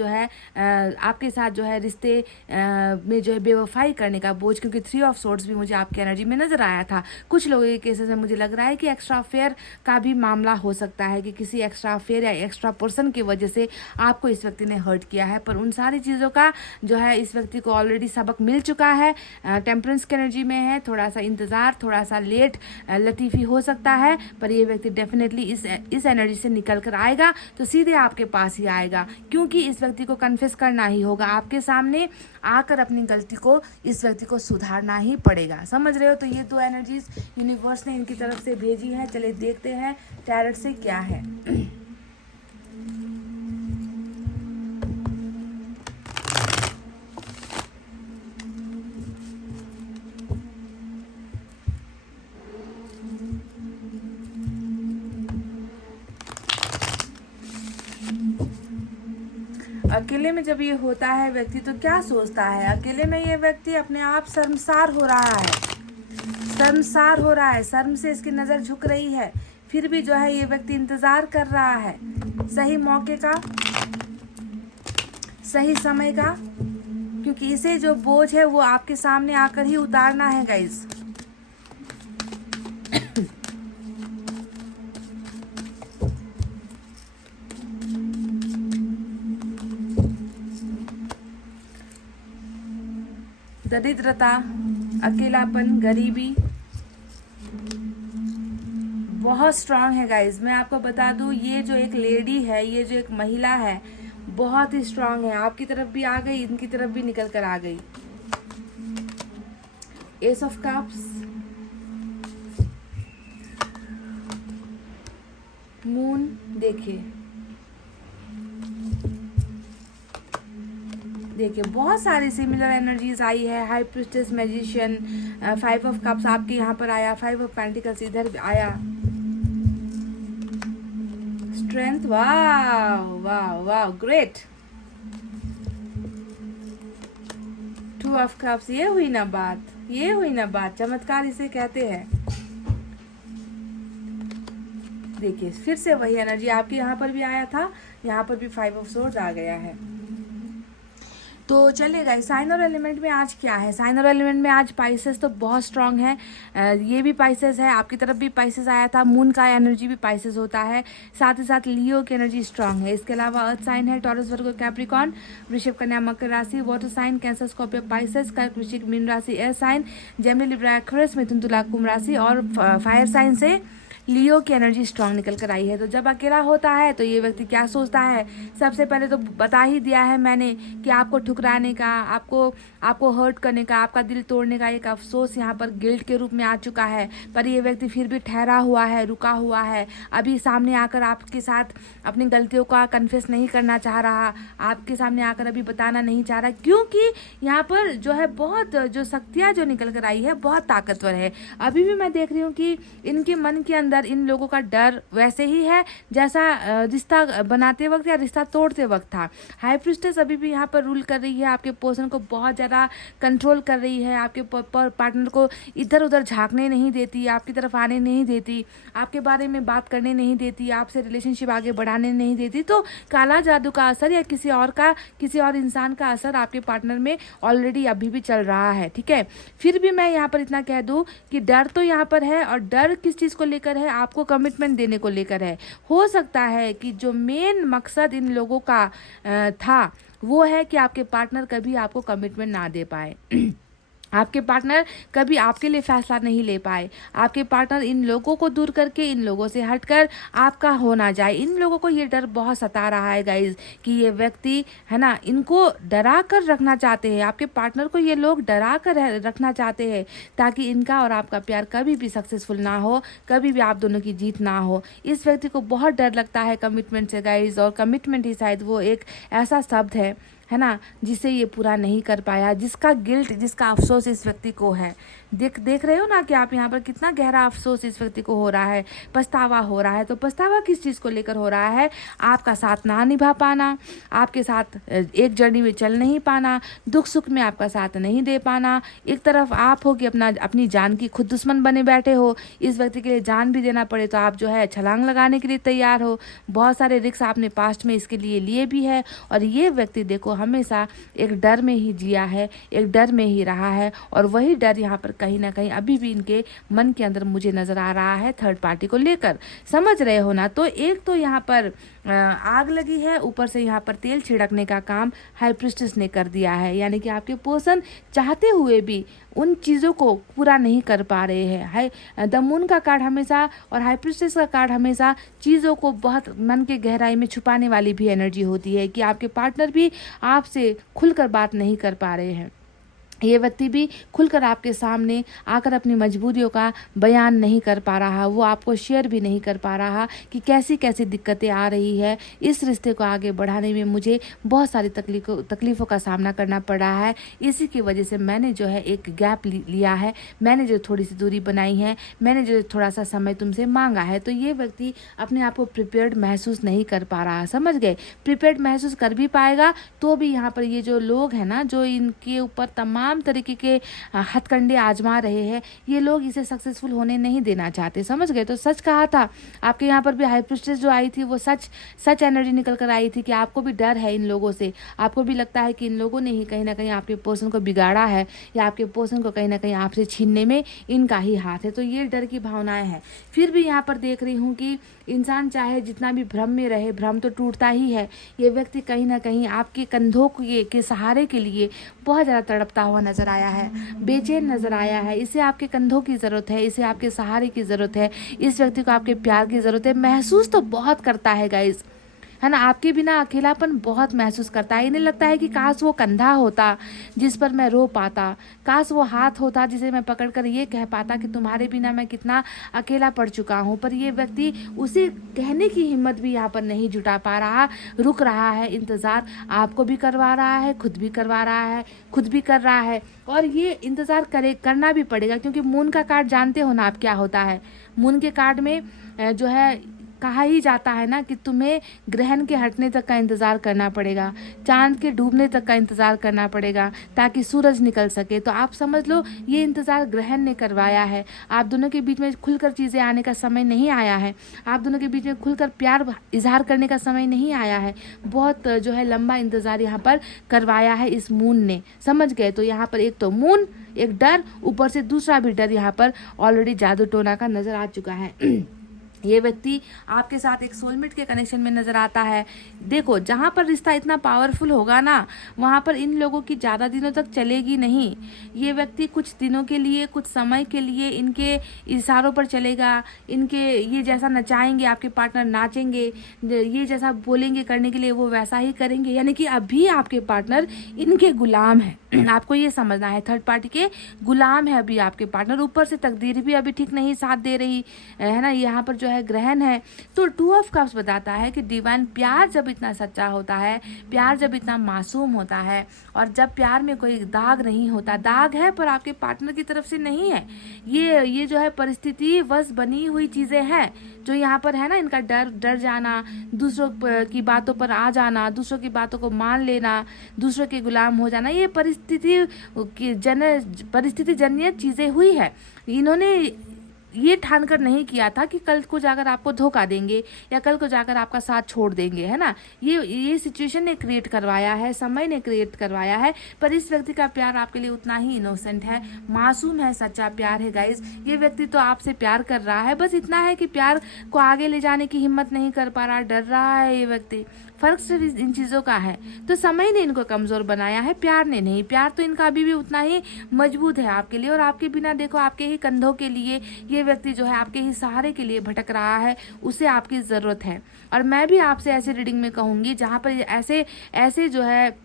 जो है रिश्ते में जो है बेवफाई करने का बोझ, क्योंकि 3 ऑफ सोर्ड्स भी मुझे आपकी एनर्जी में नज़र आया था। कुछ लोगों के केसेस में मुझे लग रहा है कि एक्स्ट्रा अफेयर का भी मामला हो सकता है, कि किसी एक्स्ट्रा अफेयर या एक्स्ट्रा पर्सन की वजह से आपको इस व्यक्ति ने हर्ट किया है। पर उन सारी चीज़ों का जो है इस व्यक्ति को ऑलरेडी सबक मिल चुका है। टेम्परेंस की एनर्जी में है, थोड़ा सा इंतज़ार, थोड़ा सा लेट लतीफ़ी हो सकता है, पर ये व्यक्ति डेफिनेटली इस एनर्जी से निकल कर आएगा तो सीधे आपके पास ही आएगा, क्योंकि इस व्यक्ति को कन्फेस करना ही होगा, आपके सामने आकर अपनी गलती को इस व्यक्ति को सुधारना ही पड़ेगा। समझ रहे हो? तो ये 2 एनर्जीज यूनिवर्स ने इनकी तरफ से भेजी है। चलिए देखते हैं टैरोट से क्या है। अकेले में जब ये होता है व्यक्ति तो क्या सोचता है? अकेले में ये व्यक्ति अपने आप शर्मसार हो रहा है, शर्म से इसकी नज़र झुक रही है। फिर भी जो है ये व्यक्ति इंतज़ार कर रहा है सही मौके का, सही समय का, क्योंकि इसे जो बोझ है वो आपके सामने आकर ही उतारना है गाइज। दरिद्रता, अकेलापन, गरीबी बहुत स्ट्रांग है गाइज। मैं आपको बता दूं, ये जो एक लेडी है, ये जो एक महिला है, बहुत ही स्ट्रांग है। आपकी तरफ भी आ गई, इनकी तरफ भी निकल कर आ गई। एस ऑफ कप्स, मून, देखिए देखिए बहुत सारी सिमिलर एनर्जीज आई है। High priestess, magician, 5 of cups आपके यहाँ पर आया, 5 ऑफ पेंटिकल्स इधर आया, स्ट्रेंथ, वाह वाह वाह, ग्रेट। 2 ऑफ कप्स, ये हुई ना बात, ये हुई ना बात, चमत्कार इसे कहते हैं। देखिए फिर से वही एनर्जी आपके यहाँ पर भी आया था, यहाँ पर भी 5 ऑफ सोर्ड्स आ गया है। तो चलेगा। साइन और एलिमेंट में आज क्या है? साइन और एलिमेंट में आज पाइसेस तो बहुत स्ट्रांग है, ये भी पाइसेस है, आपकी तरफ भी पाइसेस आया था, मून का एनर्जी भी पाइसेस होता है, साथ ही साथ लियो की एनर्जी स्ट्रांग है। इसके अलावा अर्थ साइन है, टॉरस, वर्गो, कैप्रिकॉर्न, वृषभ, कन्या, मकर राशि, water sign, Cancer, Scorpio, Pisces, कर्क, वृश्चिक, मीन राशि, air sign, Gemini, Libra, Aquarius, मिथुन, तुला, कुंभ राशि और फायर साइन से लियो की एनर्जी स्ट्रांग निकल कर आई है। तो जब अकेला होता है तो ये व्यक्ति क्या सोचता है? सबसे पहले तो बता ही दिया है मैंने कि आपको ठुकराने का, आपको हर्ट करने का, आपका दिल तोड़ने का एक अफसोस यहाँ पर गिल्ट के रूप में आ चुका है। पर ये व्यक्ति फिर भी ठहरा हुआ है, रुका हुआ है, अभी सामने आकर आपके साथ अपनी गलतियों का कन्फेस नहीं करना चाह रहा, आपके सामने आकर अभी बताना नहीं चाह रहा, क्योंकि यहाँ पर जो है बहुत जो शक्तियाँ जो निकल कर आई है बहुत ताकतवर है। अभी भी मैं देख रही हूँ कि इनके मन के अंदर इन लोगों का डर वैसे ही है जैसा रिश्ता बनाते वक्त या रिश्ता तोड़ते वक्त था। हाई प्रिस्टेस अभी भी यहाँ पर रूल कर रही है, आपके पर्सन को बहुत ज़्यादा कंट्रोल कर रही है, आपके पार्टनर को इधर उधर झांकने नहीं देती, आपकी तरफ आने नहीं देती, आपके बारे में बात करने नहीं देती, आपसे रिलेशनशिप आगे बढ़ाने नहीं देती। तो काला जादू का असर या किसी और इंसान का असर आपके पार्टनर में ऑलरेडी अभी भी चल रहा है, ठीक है। फिर भी मैं यहाँ पर इतना कह दूँ कि डर तो यहाँ पर है, और डर किस चीज़ को लेकर है? आपको कमिटमेंट देने को लेकर है। हो सकता है कि जो मेन मकसद इन लोगों का था वो है कि आपके पार्टनर कभी आपको कमिटमेंट ना दे पाए आपके पार्टनर कभी आपके लिए फैसला नहीं ले पाए, आपके पार्टनर इन लोगों को दूर करके, इन लोगों से हटकर आपका हो ना जाए। इन लोगों को ये डर बहुत सता रहा है गाइज कि ये व्यक्ति है ना, इनको डरा कर रखना चाहते हैं, आपके पार्टनर को ये लोग डरा कर रखना चाहते हैं ताकि इनका और आपका प्यार कभी भी सक्सेसफुल ना हो, कभी भी आप दोनों की जीत ना हो। इस व्यक्ति को बहुत डर लगता है कमिटमेंट से गाइज, और कमिटमेंट ही शायद वो एक ऐसा शब्द है ना, जिसे ये पूरा नहीं कर पाया, जिसका गिल्ट, जिसका अफसोस इस व्यक्ति को है। देख रहे हो ना कि आप यहाँ पर कितना गहरा अफसोस इस व्यक्ति को हो रहा है, पछतावा हो रहा है। तो पछतावा किस चीज़ को लेकर हो रहा है? आपका साथ ना निभा पाना, आपके साथ एक जर्नी में चल नहीं पाना, दुख सुख में आपका साथ नहीं दे पाना। एक तरफ आप हो कि अपनी जान की खुद दुश्मन बने बैठे हो, इस व्यक्ति के लिए जान भी देना पड़े तो आप जो है छलांग लगाने के लिए तैयार हो। बहुत सारे रिस्क आपने पास्ट में इसके लिए भी है, और ये व्यक्ति देखो हमेशा एक डर में ही जिया है, एक डर में ही रहा है, और वही डर यहाँ पर कहीं ना कहीं अभी भी इनके मन के अंदर मुझे नजर आ रहा है थर्ड पार्टी को लेकर। समझ रहे हो ना? तो एक तो यहाँ पर आग लगी है, ऊपर से यहाँ पर तेल छिड़कने का काम हाई प्रिस्टेस ने कर दिया है, यानी कि आपके पर्सन चाहते हुए भी उन चीज़ों को पूरा नहीं कर पा रहे हैं। द मून का कार्ड हमेशा और हाई प्रिस्टेस का कार्ड हमेशा चीज़ों को बहुत मन के गहराई में छुपाने वाली भी एनर्जी होती है कि आपके पार्टनर भी आपसे खुलकर बात नहीं कर पा रहे हैं, ये व्यक्ति भी खुलकर आपके सामने आकर अपनी मजबूरियों का बयान नहीं कर पा रहा, वो आपको शेयर भी नहीं कर पा रहा कि कैसी कैसी दिक्कतें आ रही है। इस रिश्ते को आगे बढ़ाने में मुझे बहुत सारी तकलीफ़ों का सामना करना पड़ रहा है। इसी की वजह से मैंने जो है एक गैप लिया है, मैंने जो थोड़ी सी दूरी बनाई है, मैंने जो थोड़ा सा समय तुमसे मांगा है। तो ये व्यक्ति अपने आप को प्रिपेयर्ड महसूस नहीं कर पा रहा, समझ गए? प्रिपेयर्ड महसूस कर भी पाएगा तो भी यहाँ पर ये जो लोग हैं ना, जो इनके ऊपर तमाम तमाम तरीके के हथकंडे आजमा रहे हैं, ये लोग इसे सक्सेसफुल होने नहीं देना चाहते, समझ गए। तो सच कहा था, आपके यहाँ पर भी हाई प्रीस्टेस जो आई थी वो सच एनर्जी निकल कर आई थी कि आपको भी डर है इन लोगों से, आपको भी लगता है कि इन लोगों ने ही कहीं ना कहीं आपके पर्सन को बिगाड़ा है या आपके पर्सन को कहीं ना कहीं आपसे छीनने में इनका ही हाथ है। तो ये डर की भावनाएं हैं। फिर भी यहाँ पर देख रही हूँ कि इंसान चाहे जितना भी भ्रम में रहे, भ्रम तो टूटता ही है। ये व्यक्ति कहीं ना कहीं आपके कंधों के सहारे के लिए बहुत ज़्यादा तड़पता हुआ नजर आया है, बेचैन नजर आया है। इसे आपके कंधों की ज़रूरत है, इसे आपके सहारे की ज़रूरत है, इस व्यक्ति को आपके प्यार की ज़रूरत है। महसूस तो बहुत करता है गाइस, है ना, आपके बिना अकेलापन बहुत महसूस करता है। इन्हें लगता है कि काश वो कंधा होता जिस पर मैं रो पाता, काश वो हाथ होता जिसे मैं पकड़कर ये कह पाता कि तुम्हारे बिना मैं कितना अकेला पड़ चुका हूँ। पर ये व्यक्ति उसे कहने की हिम्मत भी यहाँ पर नहीं जुटा पा रहा, रुक रहा है, इंतज़ार आपको भी करवा रहा है, खुद भी करवा रहा है, खुद भी कर रहा है। और ये इंतज़ार करना भी पड़ेगा, क्योंकि मून का कार्ड जानते हो ना आप क्या होता है। मून के कार्ड में जो है कहा ही जाता है ना कि तुम्हें ग्रहण के हटने तक का इंतज़ार करना पड़ेगा, चांद के डूबने तक का इंतज़ार करना पड़ेगा ताकि सूरज निकल सके। तो आप समझ लो ये इंतज़ार ग्रहण ने करवाया है। आप दोनों के बीच में खुलकर चीज़ें आने का समय नहीं आया है, आप दोनों के बीच में खुलकर प्यार इजहार करने का समय नहीं आया है। बहुत जो है लंबा इंतज़ार यहाँ पर करवाया है इस मून ने, समझ गए। तो यहाँ पर एक तो मून, एक डर, ऊपर से दूसरा भी डर यहाँ पर ऑलरेडी जादू टोना का नज़र आ चुका है। ये व्यक्ति आपके साथ एक सोलमेट के कनेक्शन में नज़र आता है। देखो, जहाँ पर रिश्ता इतना पावरफुल होगा ना, वहाँ पर इन लोगों की ज़्यादा दिनों तक चलेगी नहीं। ये व्यक्ति कुछ दिनों के लिए, कुछ समय के लिए इनके इशारों पर चलेगा, इनके ये जैसा नचाएंगे आपके पार्टनर नाचेंगे, ये जैसा बोलेंगे करने के लिए वो वैसा ही करेंगे। यानी कि अभी आपके पार्टनर इनके गुलाम है। आपको ये समझना है, थर्ड पार्टी के गुलाम है अभी आपके पार्टनर। ऊपर से तकदीर भी अभी ठीक नहीं साथ दे रही है ना, यहाँ पर जो है ग्रहण है। तो 2 ऑफ कप्स बताता है कि डिवाइन प्यार जब इतना सच्चा होता है, प्यार जब इतना मासूम होता है, और जब प्यार में कोई दाग नहीं होता, दाग है पर आपके पार्टनर की तरफ से नहीं है, ये जो है परिस्थिति वश बनी हुई चीजें हैं जो यहाँ पर है ना। इनका डर जाना, दूसरों की बातों पर आ जाना, दूसरों की बातों को मान लेना, दूसरों के गुलाम हो जाना, ये परिस्थिति जन्य चीजें हुई है। इन्होंने ये ठान कर नहीं किया था कि कल को जाकर आपको धोखा देंगे या कल को जाकर आपका साथ छोड़ देंगे, है ना। ये सिचुएशन ने क्रिएट करवाया है, समय ने क्रिएट करवाया है। पर इस व्यक्ति का प्यार आपके लिए उतना ही इनोसेंट है, मासूम है, सच्चा प्यार है गाइज। ये व्यक्ति तो आपसे प्यार कर रहा है, बस इतना है कि प्यार को आगे ले जाने की हिम्मत नहीं कर पा रहा, डर रहा है ये व्यक्ति। फर्क सिर्फ इन चीज़ों का है। तो समय ने इनको कमज़ोर बनाया है, प्यार ने नहीं। प्यार तो इनका अभी भी उतना ही मजबूत है आपके लिए, और आपके बिना देखो आपके ही कंधों के लिए ये व्यक्ति जो है आपके ही सहारे के लिए भटक रहा है, उसे आपकी ज़रूरत है। और मैं भी आपसे ऐसे रीडिंग में कहूँगी जहाँ पर ऐसे जो है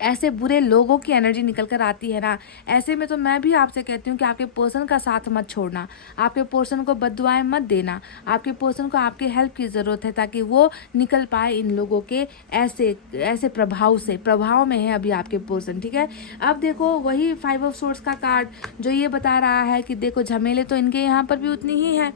ऐसे बुरे लोगों की एनर्जी निकल कर आती है ना, ऐसे में तो मैं भी आपसे कहती हूँ कि आपके पर्सन का साथ मत छोड़ना, आपके पर्सन को बद्दुआएं मत देना। आपके पर्सन को आपके हेल्प की ज़रूरत है ताकि वो निकल पाए इन लोगों के ऐसे प्रभाव में है अभी आपके पर्सन, ठीक है। अब देखो वही 5 ऑफ सोर्ड्स का कार्ड जो ये बता रहा है कि देखो झमेले तो इनके यहाँ पर भी उतनी ही है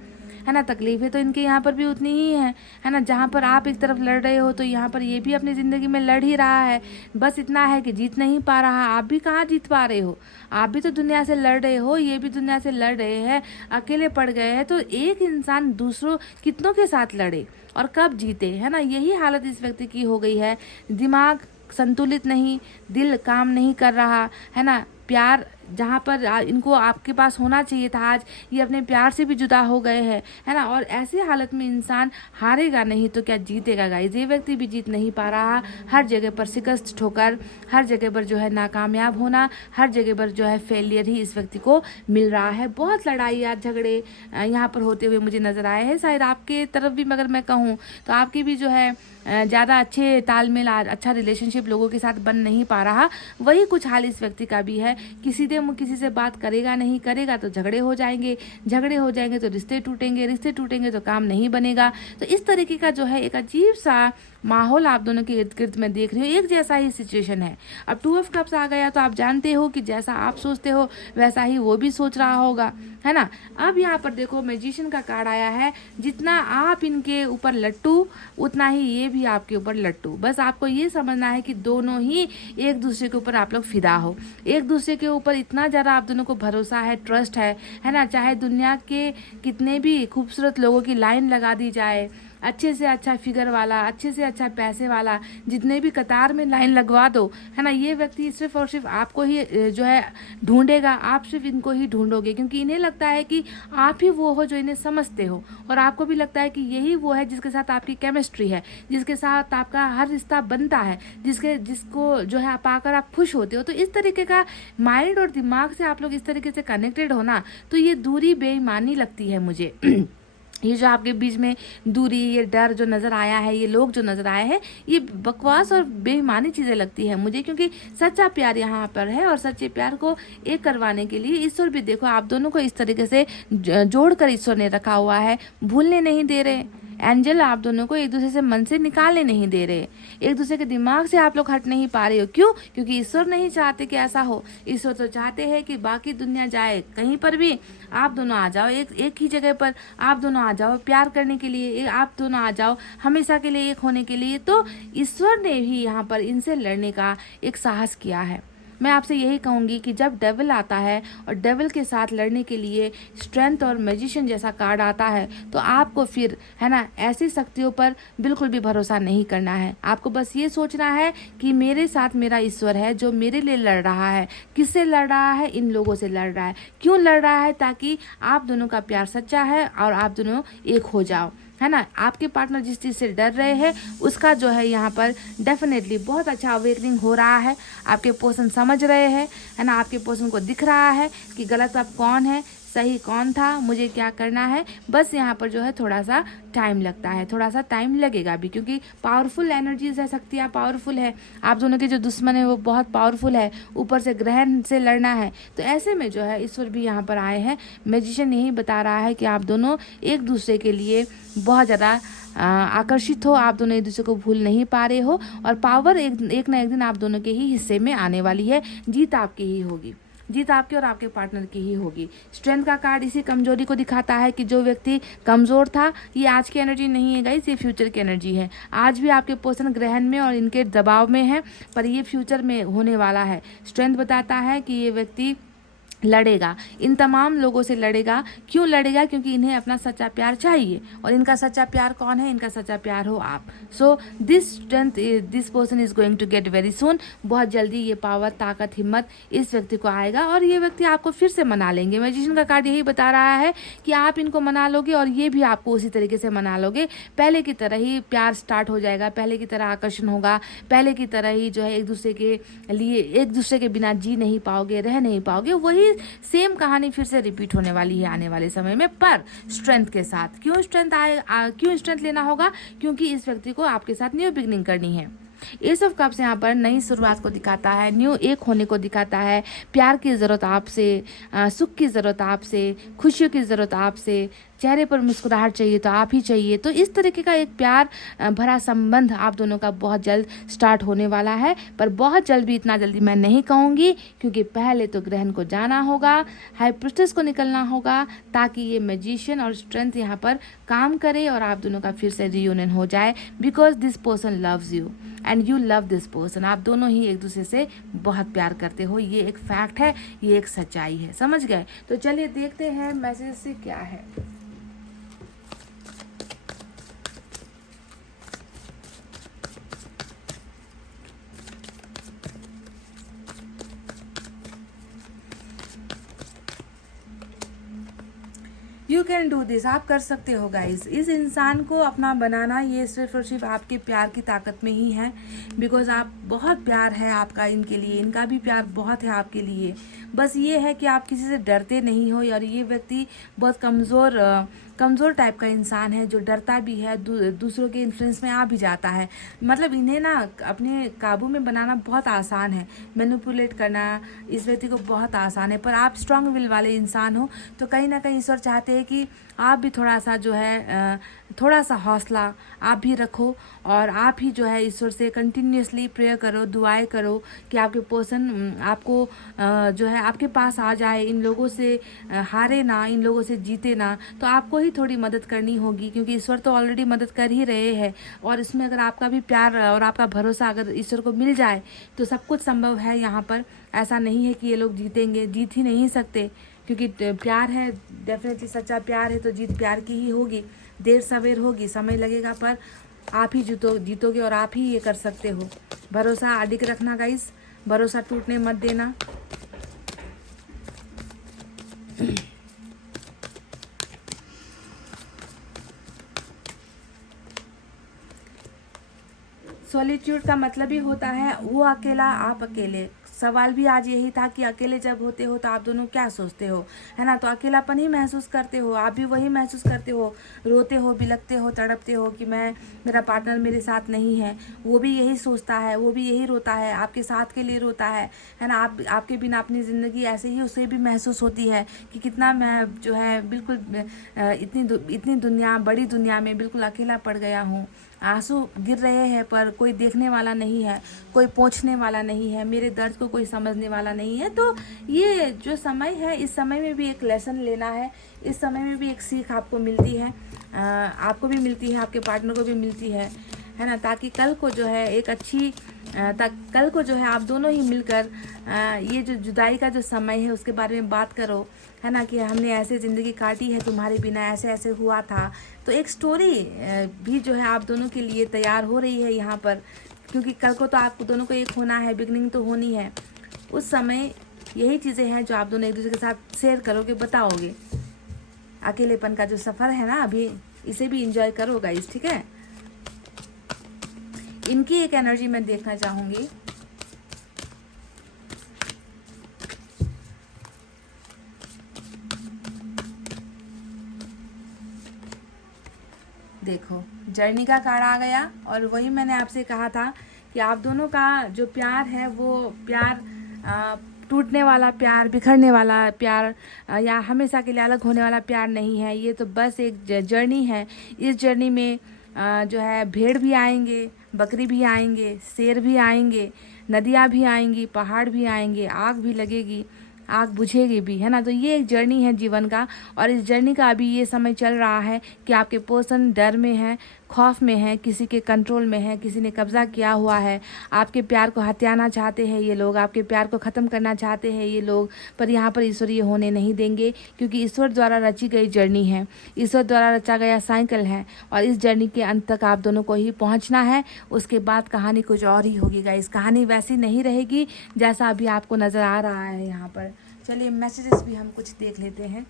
ना, तकलीफें तो इनके यहाँ पर भी उतनी ही है ना। जहाँ पर आप एक तरफ लड़ रहे हो तो यहाँ पर ये भी अपनी ज़िंदगी में लड़ ही रहा है, बस इतना है कि जीत नहीं पा रहा। आप भी कहाँ जीत पा रहे हो, आप भी तो दुनिया से लड़ रहे हो, ये भी दुनिया से लड़ रहे हैं, अकेले पड़ गए हैं। तो एक इंसान दूसरों कितनों के साथ लड़े और कब जीते, है ना। यही हालत इस व्यक्ति की हो गई है। दिमाग संतुलित नहीं, दिल काम नहीं कर रहा, है ना। प्यार जहाँ पर इनको आपके पास होना चाहिए था, आज ये अपने प्यार से भी जुदा हो गए हैं, है ना। और ऐसी हालत में इंसान हारेगा नहीं तो क्या जीतेगा गाइस। ये व्यक्ति भी जीत नहीं पा रहा, हर जगह पर शिकस्त ठोकर, हर जगह पर जो है नाकामयाब होना, हर जगह पर जो है फेलियर ही इस व्यक्ति को मिल रहा है। बहुत लड़ाई या झगड़े यहाँ पर होते हुए मुझे नज़र आए हैं। शायद आपके तरफ भी अगर मैं कहूँ तो आपकी भी जो है ज़्यादा अच्छे तालमेल, अच्छा रिलेशनशिप लोगों के साथ बन नहीं पा रहा। वही कुछ हाल इस व्यक्ति का भी है कि सीधे किसी से बात करेगा नहीं, करेगा तो झगड़े हो जाएंगे, झगड़े हो जाएंगे तो रिश्ते टूटेंगे, रिश्ते टूटेंगे तो काम नहीं बनेगा। तो इस तरीके का जो है एक अजीब सा माहौल आप दोनों के इर्द गिर्द में देख रही हूँ, एक जैसा ही सिचुएशन है। अब 2 ऑफ कप्स आ गया तो आप जानते हो कि जैसा आप सोचते हो वैसा ही वो भी सोच रहा होगा, है ना। अब यहाँ पर देखो मैजिशियन का कार्ड आया है, जितना आप इनके ऊपर लट्टू उतना ही ये भी आपके ऊपर लट्टू। बस आपको ये समझना है कि दोनों ही एक दूसरे के ऊपर आप लोग फिदा हो, एक दूसरे के ऊपर इतना ज़्यादा आप दोनों को भरोसा है, ट्रस्ट है ना। चाहे दुनिया के कितने भी खूबसूरत लोगों की लाइन लगा दी जाए, अच्छे से अच्छा फिगर वाला, अच्छे से अच्छा पैसे वाला, जितने भी कतार में लाइन लगवा दो, है ना, ये व्यक्ति सिर्फ और सिर्फ आपको ही जो है ढूंढेगा, आप सिर्फ इनको ही ढूंढोगे, क्योंकि इन्हें लगता है कि आप ही वो हो जो इन्हें समझते हो, और आपको भी लगता है कि यही वो है जिसके साथ आपकी केमिस्ट्री है, जिसके साथ आपका हर रिश्ता बनता है, जिसको जो है पाकर आप खुश होते हो। तो इस तरीके का माइंड और दिमाग से आप लोग इस तरीके से कनेक्टेड हो ना, तो ये दूरी बेईमानी लगती है मुझे। ये जो आपके बीच में दूरी, ये डर जो नज़र आया है, ये लोग जो नज़र आए हैं, ये बकवास और बेईमानी चीज़ें लगती हैं मुझे, क्योंकि सच्चा प्यार यहाँ पर है। और सच्चे प्यार को एक करवाने के लिए ईश्वर भी देखो आप दोनों को इस तरीके से जोड़ कर ईश्वर ने रखा हुआ है, भूलने नहीं दे रहे। एंजल आप दोनों को एक दूसरे से मन से निकालने नहीं दे रहे, एक दूसरे के दिमाग से आप लोग हट नहीं पा रहे हो। क्यों? क्योंकि ईश्वर नहीं चाहते कि ऐसा हो। ईश्वर तो चाहते हैं कि बाकी दुनिया जाए कहीं पर भी, आप दोनों आ जाओ, एक ही जगह पर आप दोनों आ जाओ प्यार करने के लिए, आप दोनों आ जाओ हमेशा के लिए एक होने के लिए। तो ईश्वर ने भी यहाँ पर इनसे लड़ने का एक साहस किया है। मैं आपसे यही कहूँगी कि जब डेविल आता है और डेविल के साथ लड़ने के लिए स्ट्रेंथ और मैजिशियन जैसा कार्ड आता है, तो आपको फिर, है ना, ऐसी शक्तियों पर बिल्कुल भी भरोसा नहीं करना है। आपको बस ये सोचना है कि मेरे साथ मेरा ईश्वर है जो मेरे लिए लड़ रहा है। किससे लड़ रहा है? इन लोगों से लड़ रहा है। क्यों लड़ रहा है? ताकि आप दोनों का प्यार सच्चा है और आप दोनों एक हो जाओ, है ना। आपके पार्टनर जिस चीज़ से डर रहे हैं उसका जो है यहाँ पर डेफिनेटली बहुत अच्छा अवेकनिंग हो रहा है। आपके पर्सन समझ रहे हैं, है ना, आपके पर्सन को दिख रहा है कि गलत अब कौन है, सही कौन था, मुझे क्या करना है। बस यहाँ पर जो है थोड़ा सा टाइम लगता है, थोड़ा सा टाइम लगेगा भी, क्योंकि पावरफुल एनर्जीज है, शक्तियाँ पावरफुल है। आप दोनों के जो दुश्मन है वो बहुत पावरफुल है, ऊपर से ग्रहण से लड़ना है। तो ऐसे में जो है ईश्वर भी यहाँ पर आए हैं। मैजिशियन यही बता रहा है कि आप दोनों एक दूसरे के लिए बहुत ज़्यादा आकर्षित हो, आप दोनों एक दूसरे को भूल नहीं पा रहे हो, और पावर एक ना एक दिन आप दोनों के ही हिस्से में आने वाली है। जीत आपकी ही होगी, जीत आपके और आपके पार्टनर की ही होगी। स्ट्रेंथ का कार्ड इसी कमजोरी को दिखाता है कि जो व्यक्ति कमजोर था, ये आज की एनर्जी नहीं है गाइस, ये फ्यूचर की एनर्जी है। आज भी आपके पर्सन ग्रहण में और इनके दबाव में है, पर ये फ्यूचर में होने वाला है। स्ट्रेंथ बताता है कि ये व्यक्ति लड़ेगा, इन तमाम लोगों से लड़ेगा। क्यों लड़ेगा? क्योंकि इन्हें अपना सच्चा प्यार चाहिए, और इनका सच्चा प्यार कौन है? इनका सच्चा प्यार हो आप। So this strength this person is going to get very soon. बहुत जल्दी ये पावर, ताकत, हिम्मत इस व्यक्ति को आएगा, और ये व्यक्ति आपको फिर से मना लेंगे। मैजिशियन का कार्ड यही बता रहा है कि आप इनको मना लोगे और ये भी आपको उसी तरीके से मना लोगे। पहले की तरह ही प्यार स्टार्ट हो जाएगा, पहले की तरह आकर्षण होगा, पहले की तरह ही जो है एक दूसरे के लिए, एक दूसरे के बिना जी नहीं पाओगे, रह नहीं पाओगे। वही सेम कहानी फिर से रिपीट होने वाली है आने वाले समय में, पर स्ट्रेंथ के साथ। क्यों स्ट्रेंथ लेना होगा? क्योंकि इस व्यक्ति को आपके साथ न्यू बिगनिंग करनी है। एस ऑफ कप्स यहाँ पर नई शुरुआत को दिखाता है, न्यू एक होने को दिखाता है। प्यार की ज़रूरत आपसे, सुख की ज़रूरत आपसे, खुशियों की ज़रूरत आपसे, चेहरे पर मुस्कुराहट चाहिए तो आप ही चाहिए। तो इस तरीके का एक प्यार भरा संबंध आप दोनों का बहुत जल्द स्टार्ट होने वाला है। पर बहुत जल्द भी, इतना जल्दी मैं नहीं कहूँगी, क्योंकि पहले तो ग्रहण को जाना होगा, हाई प्रिस्टेस को निकलना होगा, ताकि ये मैजिशियन और स्ट्रेंथ यहाँ पर काम करे और आप दोनों का फिर से रियूनियन हो जाए। Because this person loves you and you love this person. आप दोनों ही एक दूसरे से बहुत प्यार करते हो, ये एक फैक्ट है, ये एक सच्चाई है। समझ गए? तो चलिए देखते हैं मैसेज से क्या है। You can do this. आप कर सकते हो गाइज। इस इंसान को अपना बनाना ये सिर्फ और सिर्फ आपके प्यार की ताकत में ही है। बिकॉज आप बहुत प्यार है आपका इनके लिए, इनका भी प्यार बहुत है आपके लिए। बस ये है कि आप किसी से डरते नहीं हो, और ये व्यक्ति बहुत कमज़ोर टाइप का इंसान है, जो डरता भी है, दूसरों के इन्फ्लुएंस में आ भी जाता है। मतलब इन्हें ना अपने काबू में बनाना बहुत आसान है, मैनिपुलेट करना इस व्यक्ति को बहुत आसान है। पर आप स्ट्रांग विल वाले इंसान हो, तो कहीं ना कहीं ईश्वर चाहते हैं कि आप भी थोड़ा सा जो है थोड़ा सा हौसला आप भी रखो, और आप ही जो है ईश्वर से कंटिन्यूसली प्रेयर करो, दुआएं करो कि आपके पर्सन आपको जो है आपके पास आ जाए, इन लोगों से हारे ना, इन लोगों से जीते ना। तो आपको ही थोड़ी मदद करनी होगी, क्योंकि ईश्वर तो ऑलरेडी मदद कर ही रहे हैं। और इसमें अगर आपका भी प्यार और आपका भरोसा अगर ईश्वर को मिल जाए तो सब कुछ संभव है यहाँ पर। ऐसा नहीं है कि ये लोग जीतेंगे, जीत ही नहीं सकते, क्योंकि प्यार है, डेफिनेटली सच्चा प्यार है तो जीत प्यार की ही होगी। देर सवेर होगी, समय लगेगा, पर आप ही जीतोगे और आप ही ये कर सकते हो। भरोसा अडिग रखना गाइस, भरोसा टूटने मत देना। सॉलिट्यूड का मतलब ही होता है वो अकेला, आप अकेले। सवाल भी आज यही था कि अकेले जब होते हो तो आप दोनों क्या सोचते हो, है ना। तो अकेलापन ही महसूस करते हो, आप भी वही महसूस करते हो, रोते हो, बिलखते हो, तड़पते हो कि मेरा पार्टनर मेरे साथ नहीं है। वो भी यही सोचता है, वो भी यही रोता है, आपके साथ के लिए रोता है ना। आपके बिना अपनी ज़िंदगी ऐसे ही उसे भी महसूस होती है कि कितना मैं जो है बिल्कुल इतनी दुनिया, बड़ी दुनिया में बिल्कुल अकेला पड़ गया हूँ। आंसू गिर रहे हैं पर कोई देखने वाला नहीं है, कोई पहुंचने वाला नहीं है, मेरे दर्द को कोई समझने वाला नहीं है। तो ये जो समय है, इस समय में भी एक लेसन लेना है, इस समय में भी एक सीख आपको मिलती है, आपको भी मिलती है, आपके पार्टनर को भी मिलती है ना। ताकि कल को जो है एक अच्छी कल को जो है आप दोनों ही मिलकर ये जो जुदाई का जो समय है उसके बारे में बात करो, है ना, कि हमने ऐसे ज़िंदगी काटी है तुम्हारे बिना, ऐसे ऐसे हुआ था। तो एक स्टोरी भी जो है आप दोनों के लिए तैयार हो रही है यहाँ पर, क्योंकि कल को तो आप दोनों को एक होना है, बिगनिंग तो होनी है। उस समय यही चीज़ें हैं जो आप दोनों एक दूसरे के साथ शेयर करोगे, बताओगे। अकेलेपन का जो सफ़र है ना अभी, इसे भी इंजॉय करो गाइस, ठीक है। इनकी एक एनर्जी मैं देखना चाहूँगी। देखो, जर्नी का कार्ड आ गया, और वही मैंने आपसे कहा था कि आप दोनों का जो प्यार है वो प्यार टूटने वाला प्यार, बिखरने वाला प्यार, या हमेशा के लिए अलग होने वाला प्यार नहीं है। ये तो बस एक जर्नी है। इस जर्नी में जो है भेड़ भी आएंगे, बकरी भी आएंगे, शेर भी आएंगे, नदियाँ भी आएंगी, पहाड़ भी आएंगे, आग भी लगेगी, आग बुझेगी भी, है ना। तो ये एक जर्नी है जीवन का, और इस जर्नी का अभी ये समय चल रहा है कि आपके पर्सन डर में है, खौफ में है, किसी के कंट्रोल में है, किसी ने कब्जा किया हुआ है। आपके प्यार को हथियाना चाहते हैं ये लोग, आपके प्यार को ख़त्म करना चाहते हैं ये लोग, पर यहाँ पर ईश्वर ये होने नहीं देंगे, क्योंकि ईश्वर द्वारा रची गई जर्नी है, ईश्वर द्वारा रचा गया साइकिल है, और इस जर्नी के अंत तक आप दोनों को ही पहुँचना है। उसके बाद कहानी कुछ और ही होगी गाइस, कहानी वैसी नहीं रहेगी जैसा अभी आपको नज़र आ रहा है यहाँ पर। चलिए मैसेजेस भी हम कुछ देख लेते हैं।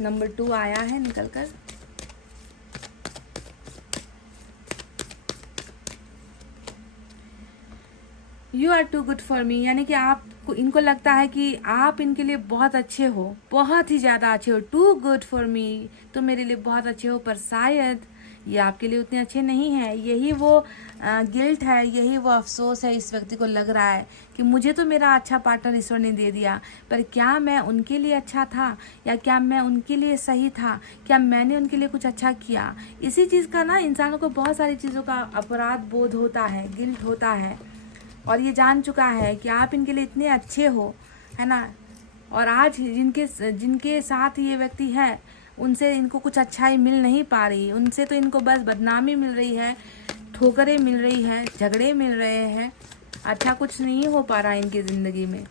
नंबर 2 आया है निकल कर। You are too good for me, यानी कि आपको इनको लगता है कि आप इनके लिए बहुत अच्छे हो, बहुत ही ज़्यादा अच्छे हो। टू गुड फॉर मी, तो मेरे लिए बहुत अच्छे हो, पर शायद ये आपके लिए उतने अच्छे नहीं हैं। यही वो गिल्ट है, यही वो अफसोस है इस व्यक्ति को लग रहा है कि मुझे तो मेरा अच्छा पार्टनर ईश्वर ने दे दिया, पर क्या मैं उनके लिए अच्छा था, या क्या मैं उनके लिए सही था, क्या मैंने उनके लिए कुछ अच्छा किया। इसी चीज़ का ना इंसानों को बहुत सारी चीज़ों का अपराध बोध होता है, गिल्ट होता है, और ये जान चुका है कि आप इनके लिए इतने अच्छे हो, है ना। और आज जिनके साथ ये व्यक्ति है उनसे इनको कुछ अच्छाई मिल नहीं पा रही, उनसे तो इनको बस बदनामी मिल रही है, ठोकरें मिल रही है, झगड़े मिल रहे हैं, अच्छा कुछ नहीं हो पा रहा इनकी ज़िंदगी में।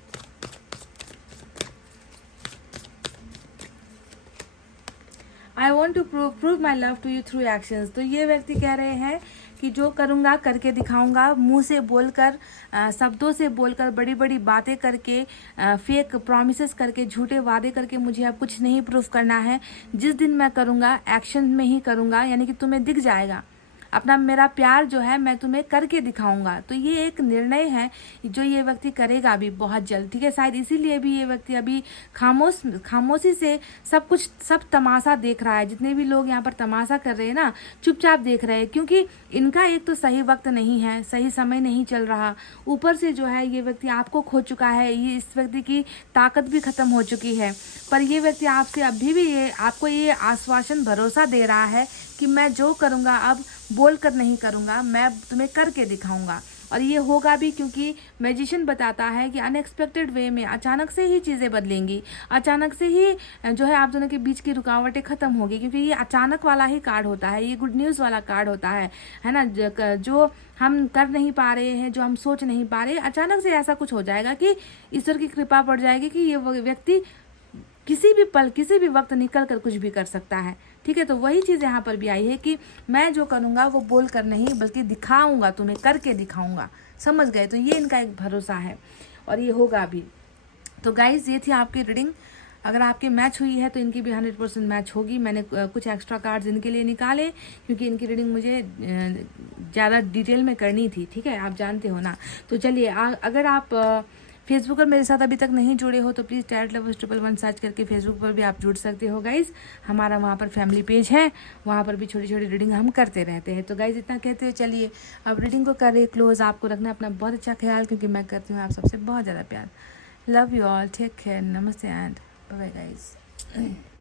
I want to prove my love to you through actions. तो ये व्यक्ति कह रहे हैं कि जो करूँगा करके दिखाऊंगा, मुंह से बोलकर, शब्दों से बोलकर, बड़ी बड़ी बातें करके, फेक प्रॉमिसेस करके, झूठे वादे करके मुझे अब कुछ नहीं प्रूफ करना है। जिस दिन मैं करूँगा एक्शन में ही करूँगा, यानी कि तुम्हें दिख जाएगा। अपना मेरा प्यार जो है मैं तुम्हें करके दिखाऊंगा। तो ये एक निर्णय है जो ये व्यक्ति करेगा भी बहुत जल्द, ठीक है। शायद इसीलिए भी ये व्यक्ति अभी खामोशी से सब तमाशा देख रहा है। जितने भी लोग यहाँ पर तमाशा कर रहे हैं ना, चुपचाप देख रहे हैं, क्योंकि इनका एक तो सही वक्त नहीं है, सही समय नहीं चल रहा, ऊपर से जो है ये व्यक्ति आपको खो चुका है, ये इस व्यक्ति की ताकत भी खत्म हो चुकी है। पर ये व्यक्ति आपसे अभी भी आपको ये आश्वासन भरोसा दे रहा है कि मैं जो करूँगा अब बोल कर नहीं करूँगा, मैं तुम्हें करके दिखाऊंगा। और ये होगा भी, क्योंकि मैजिशियन बताता है कि अनएक्सपेक्टेड वे में अचानक से ही चीज़ें बदलेंगी, अचानक से ही जो है आप दोनों के बीच की रुकावटें ख़त्म होगी, क्योंकि ये अचानक वाला ही कार्ड होता है, ये गुड न्यूज़ वाला कार्ड होता है ना। जो हम कर नहीं पा रहे हैं, जो हम सोच नहीं पा रहे, अचानक से ऐसा कुछ हो जाएगा कि ईश्वर की कृपा पड़ जाएगी कि ये व्यक्ति किसी भी पल किसी भी वक्त निकल कर कुछ भी कर सकता है, ठीक है। तो वही चीज़ यहाँ पर भी आई है कि मैं जो करूँगा वो बोल कर नहीं बल्कि दिखाऊंगा, तुम्हें करके दिखाऊंगा, समझ गए। तो ये इनका एक भरोसा है और ये होगा भी। तो गाइज ये थी आपकी रीडिंग। अगर आपकी मैच हुई है तो इनकी भी 100% मैच होगी। मैंने कुछ एक्स्ट्रा कार्ड्स इनके लिए निकाले क्योंकि इनकी रीडिंग मुझे ज़्यादा डिटेल में करनी थी, ठीक है, आप जानते हो ना। तो चलिए, अगर आप फेसबुक पर मेरे साथ अभी तक नहीं जुड़े हो तो प्लीज़ टैरेट लवर्स 111 सर्च करके फेसबुक पर भी आप जुड़ सकते हो गाइज़। हमारा वहाँ पर फैमिली पेज है, वहाँ पर भी छोटी छोटी रीडिंग हम करते रहते हैं। तो गाइज़ इतना कहते हो, चलिए अब रीडिंग को करें क्लोज। आपको रखना अपना बहुत अच्छा ख्याल, क्योंकि मैं करती हूँ आप सबसे बहुत ज़्यादा प्यार। Love you all, take care, नमस्ते एंड बाय बाय गाइज़।